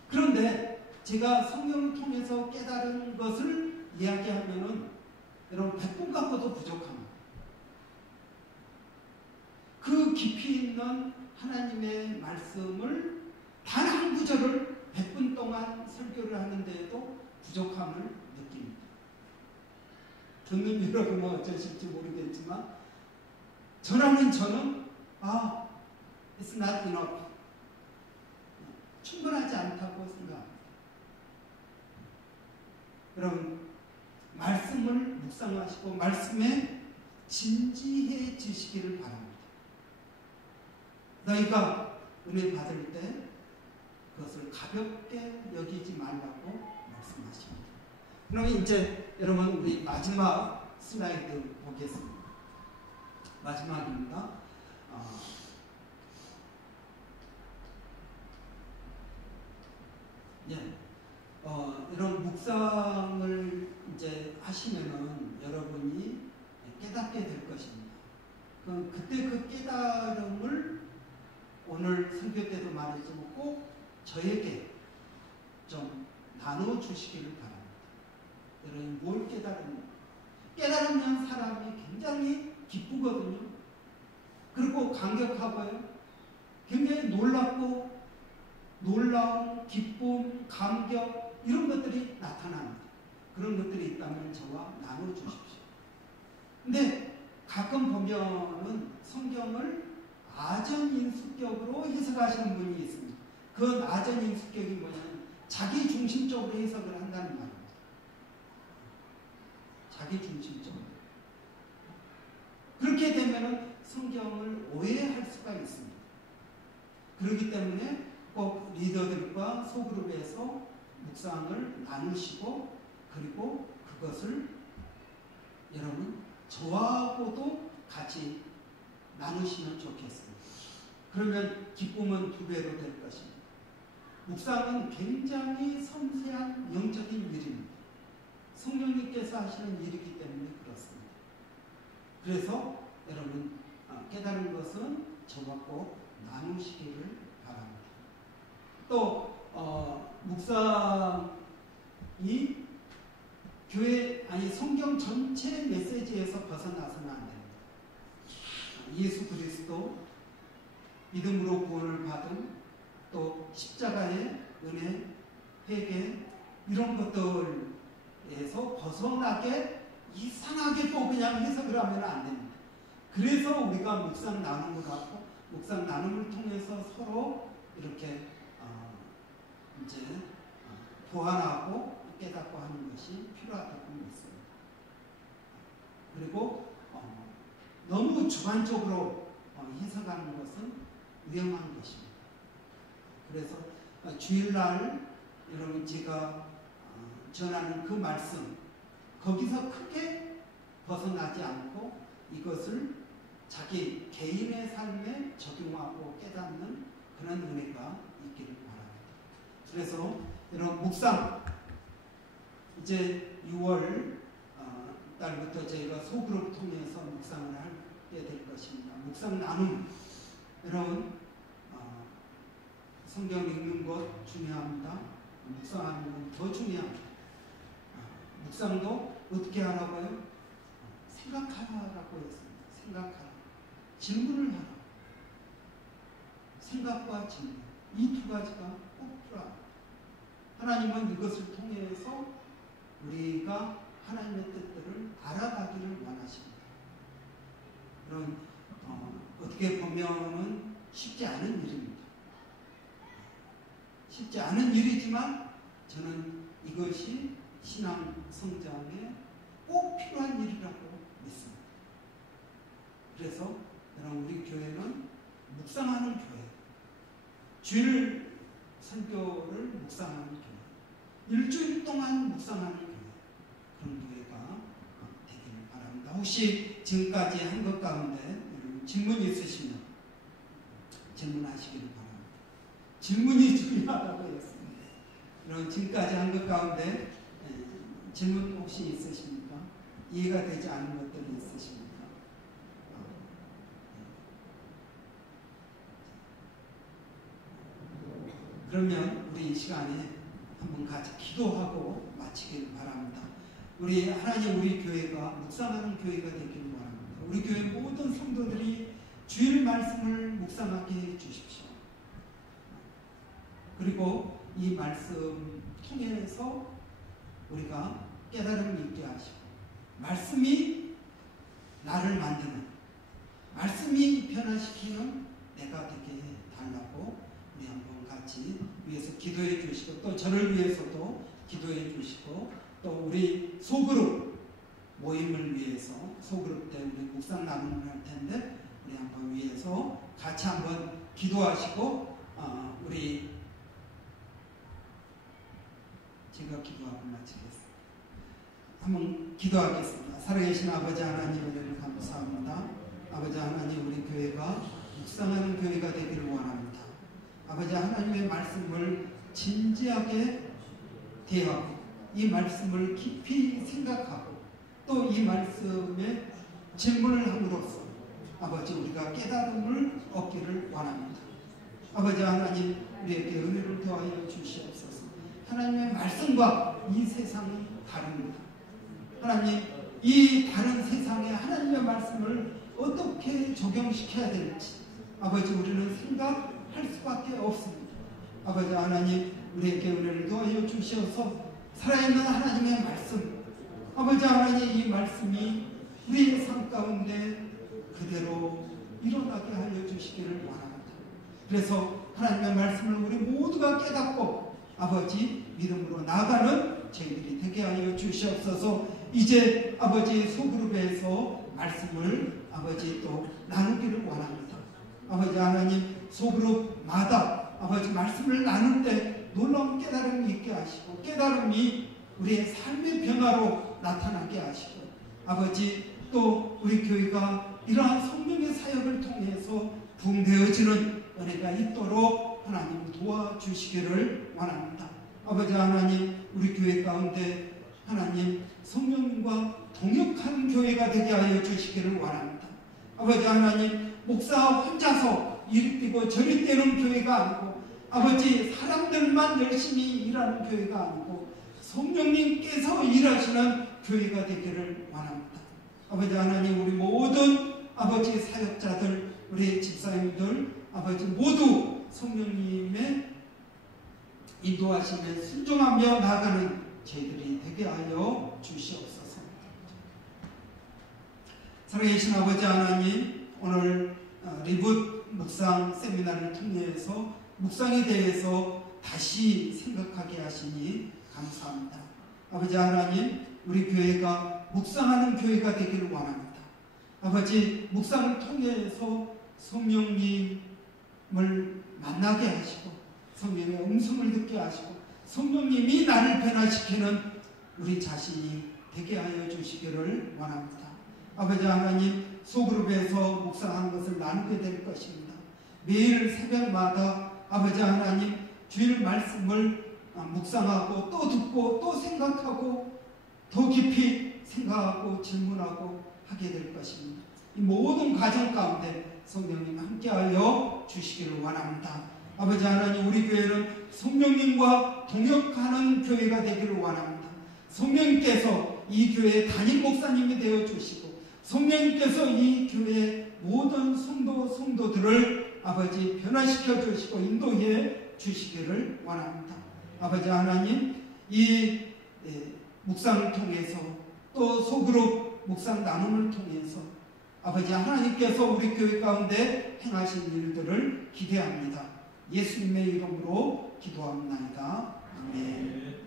그런데 제가 성령을 통해서 깨달은 것을 이야기하면은 여러분 100분 갖고도 부족합니다. 그 깊이 있는 하나님의 말씀을 단 한 구절을 100분 동안 설교를 하는데도 부족함을 느낍니다. 듣는 여러분은 어쩌실지 모르겠지만 저는 it's not enough. 충분하지 않다고 생각합니다. 여러분, 말씀을 묵상하시고 말씀에 진지해지시기를 바랍니다. 너희가 은혜 받을 때 그것을 가볍게 여기지 말라고 말씀하십니다. 그럼 이제 여러분 우리 마지막 슬라이드 보겠습니다. 마지막입니다. 이런 묵상을 이제 하시면은 여러분이 깨닫게 될 것입니다. 그때 그 깨달음을 오늘 설교 때도 말했지만 꼭 저에게 좀 나눠주시기를 바랍니다. 여러분 뭘 깨달으면 사람이 굉장히 기쁘거든요. 그리고 감격하고요. 굉장히 놀랍고 놀라움, 기쁨, 감격 이런 것들이 나타납니다. 그런 것들이 있다면 저와 나눠주십시오. 근데 가끔 보면은 성경을 아전인수격으로 해석하시는 분이 있습니다. 그 아전인수격이 뭐냐면 자기 중심적으로 해석을 한다는 말입니다. 자기 중심적으로. 그렇게 되면은 성경을 오해할 수가 있습니다. 그렇기 때문에 꼭 리더들과 소그룹에서 묵상을 나누시고 그리고 그것을 여러분 저하고도 같이 나누시면 좋겠습니다. 그러면 기쁨은 2배로 될 것입니다. 묵상은 굉장히 섬세한 영적인 일입니다. 성령님께서 하시는 일이기 때문에 그렇습니다. 그래서 여러분 깨달은 것은 저와 꼭 나누시기를 바랍니다. 또 묵상이 교회 성경 전체 메시지에서 벗어나서는 안 됩니다. 예수 그리스도 믿음으로 구원을 받은 또 십자가의 은혜, 회개 이런 것들에서 벗어나게 이상하게 또 그냥 해석을 하면 안 됩니다. 그래서 우리가 묵상 나눔을 하고 묵상 나눔을 통해서 서로 이렇게 이제 보완하고 깨닫고 하는 것이 필요하다고 믿습니다. 그리고 너무 주관적으로 해석하는 것은 위험한 것입니다. 그래서 주일날 여러분 제가 전하는 그 말씀 거기서 크게 벗어나지 않고 이것을 자기 개인의 삶에 적용하고 깨닫는 그런 은혜가 있기를 바랍니다. 그래서 여러분 묵상 이제 6월 달부터 저희가 소그룹 통해서 묵상을 하게 될 것입니다. 묵상 나눔 여러분 성경 읽는 것 중요합니다. 묵상하는 건 더 중요합니다. 묵상도 어떻게 하라고요? 생각하라고 했습니다. 생각하라. 질문을 하라. 생각과 질문. 이 2가지가 꼭 필요합니다. 하나님은 이것을 통해서 우리가 하나님의 뜻들을 알아가기를 원하십니다. 그런 어떻게 보면은 쉽지 않은 일입니다. 쉽지 않은 일이지만 저는 이것이 신앙 성장에 꼭 필요한 일이라고 믿습니다. 그래서 여러분 우리 교회는 묵상하는 교회, 주일 설교를 묵상하는 교회, 일주일 동안 묵상하는 교회, 그런 교회가 되기를 바랍니다. 혹시 지금까지 한 것 가운데 질문이 있으시면 질문하시기를 바랍니다. 질문이 중요하다고 했습니다. 그럼 지금까지 한 것 가운데 질문 혹시 있으십니까? 이해가 되지 않은 것들이 있으십니까? 그러면 우리 이 시간에 한번 같이 기도하고 마치길 바랍니다. 우리 하나님 우리 교회가 묵상하는 교회가 되기를 바랍니다. 우리 교회 모든 성도들이 주일 말씀을 묵상하게 해 주십시오. 그리고 이 말씀 통해서 우리가 깨달음을 있게 하시고 말씀이 나를 만드는, 말씀이 변화시키는 내가 되게 달라고 우리 한번 같이 위해서 기도해 주시고, 또 저를 위해서도 기도해 주시고, 또 우리 소그룹 모임을 위해서 소그룹 때 우리 묵상 나눔을 할 텐데 우리 한번 위해서 같이 한번 기도하시고, 우리 제가 기도하고 마치겠습니다. 한번 기도하겠습니다. 살아계신 아버지 하나님, 은혜를 감사합니다. 아버지 하나님, 우리 교회가 묵상하는 교회가 되기를 원합니다. 아버지 하나님의 말씀을 진지하게 대하고 이 말씀을 깊이 생각하고 또 이 말씀에 질문을 함으로써 아버지 우리가 깨달음을 얻기를 원합니다. 아버지 하나님, 우리에게 은혜를 더하여 주시옵소서. 하나님의 말씀과 이 세상이 다릅니다. 하나님, 이 다른 세상에 하나님의 말씀을 어떻게 적용시켜야 될지 아버지 우리는 생각할 수밖에 없습니다. 아버지 하나님, 우리에게 은혜를 더하여 주시어서 살아있는 하나님의 말씀, 아버지 하나님, 이 말씀이 우리의 삶 가운데 그대로 일어나게 하여 주시기를 원합니다. 그래서 하나님의 말씀을 우리 모두가 깨닫고 아버지 믿음으로 나아가는 저희들이 되게 하여 주시옵소서. 이제 아버지 소그룹에서 말씀을 아버지 또 나누기를 원합니다. 아버지 하나님, 소그룹마다 아버지 말씀을 나눌 때 놀라운 깨달음이 있게 하시고 깨달음이 우리의 삶의 변화로 나타나게 하시고 아버지 또 우리 교회가 이러한 성령의 사역을 통해서 부흥되어지는 은혜가 있도록 하나님 도와주시기를 원합니다. 아버지 하나님, 우리 교회 가운데 하나님 성령과 동역하는 교회가 되게 하여 주시기를 원합니다. 아버지 하나님, 목사 혼자서 이리 뛰고 저리 뛰는 교회가 아니고 아버지 사람들만 열심히 일하는 교회가 아니고 성령님께서 일하시는 교회가 되기를 원합니다. 아버지 하나님, 우리 모든 아버지 사역자들, 우리 집사님들 아버지 모두 성령님의 인도하심에 순종하며 나아가는 저희들이 되게 하여 주시옵소서. 살아계신 아버지 하나님, 오늘 리붓 묵상 세미나를 통해서 묵상에 대해서 다시 생각하게 하시니 감사합니다. 아버지 하나님, 우리 교회가 묵상하는 교회가 되기를 원합니다. 아버지, 묵상을 통해서 성령님을 만나게 하시고 성령의 음성을 듣게 하시고 성령님이 나를 변화시키는 우리 자신이 되게 하여 주시기를 원합니다. 아버지 하나님, 소그룹에서 묵상하는 것을 나누게 될 것입니다. 매일 새벽마다 아버지 하나님, 주일 말씀을 묵상하고 또 듣고 또 생각하고 더 깊이 생각하고 질문하고 하게 될 것입니다. 이 모든 과정 가운데 성령님 함께하여 주시기를 원합니다. 아버지 하나님, 우리 교회는 성령님과 동역하는 교회가 되기를 원합니다. 성령님께서 이 교회의 담임 목사님이 되어 주시고 성령님께서 이 교회의 모든 성도들을 아버지 변화시켜 주시고 인도해 주시기를 원합니다. 아버지 하나님, 이 묵상을 통해서 또 소그룹 묵상 나눔을 통해서 아버지 하나님께서 우리 교회 가운데 행하신 일들을 기대합니다. 예수님의 이름으로 기도합니다. 아멘.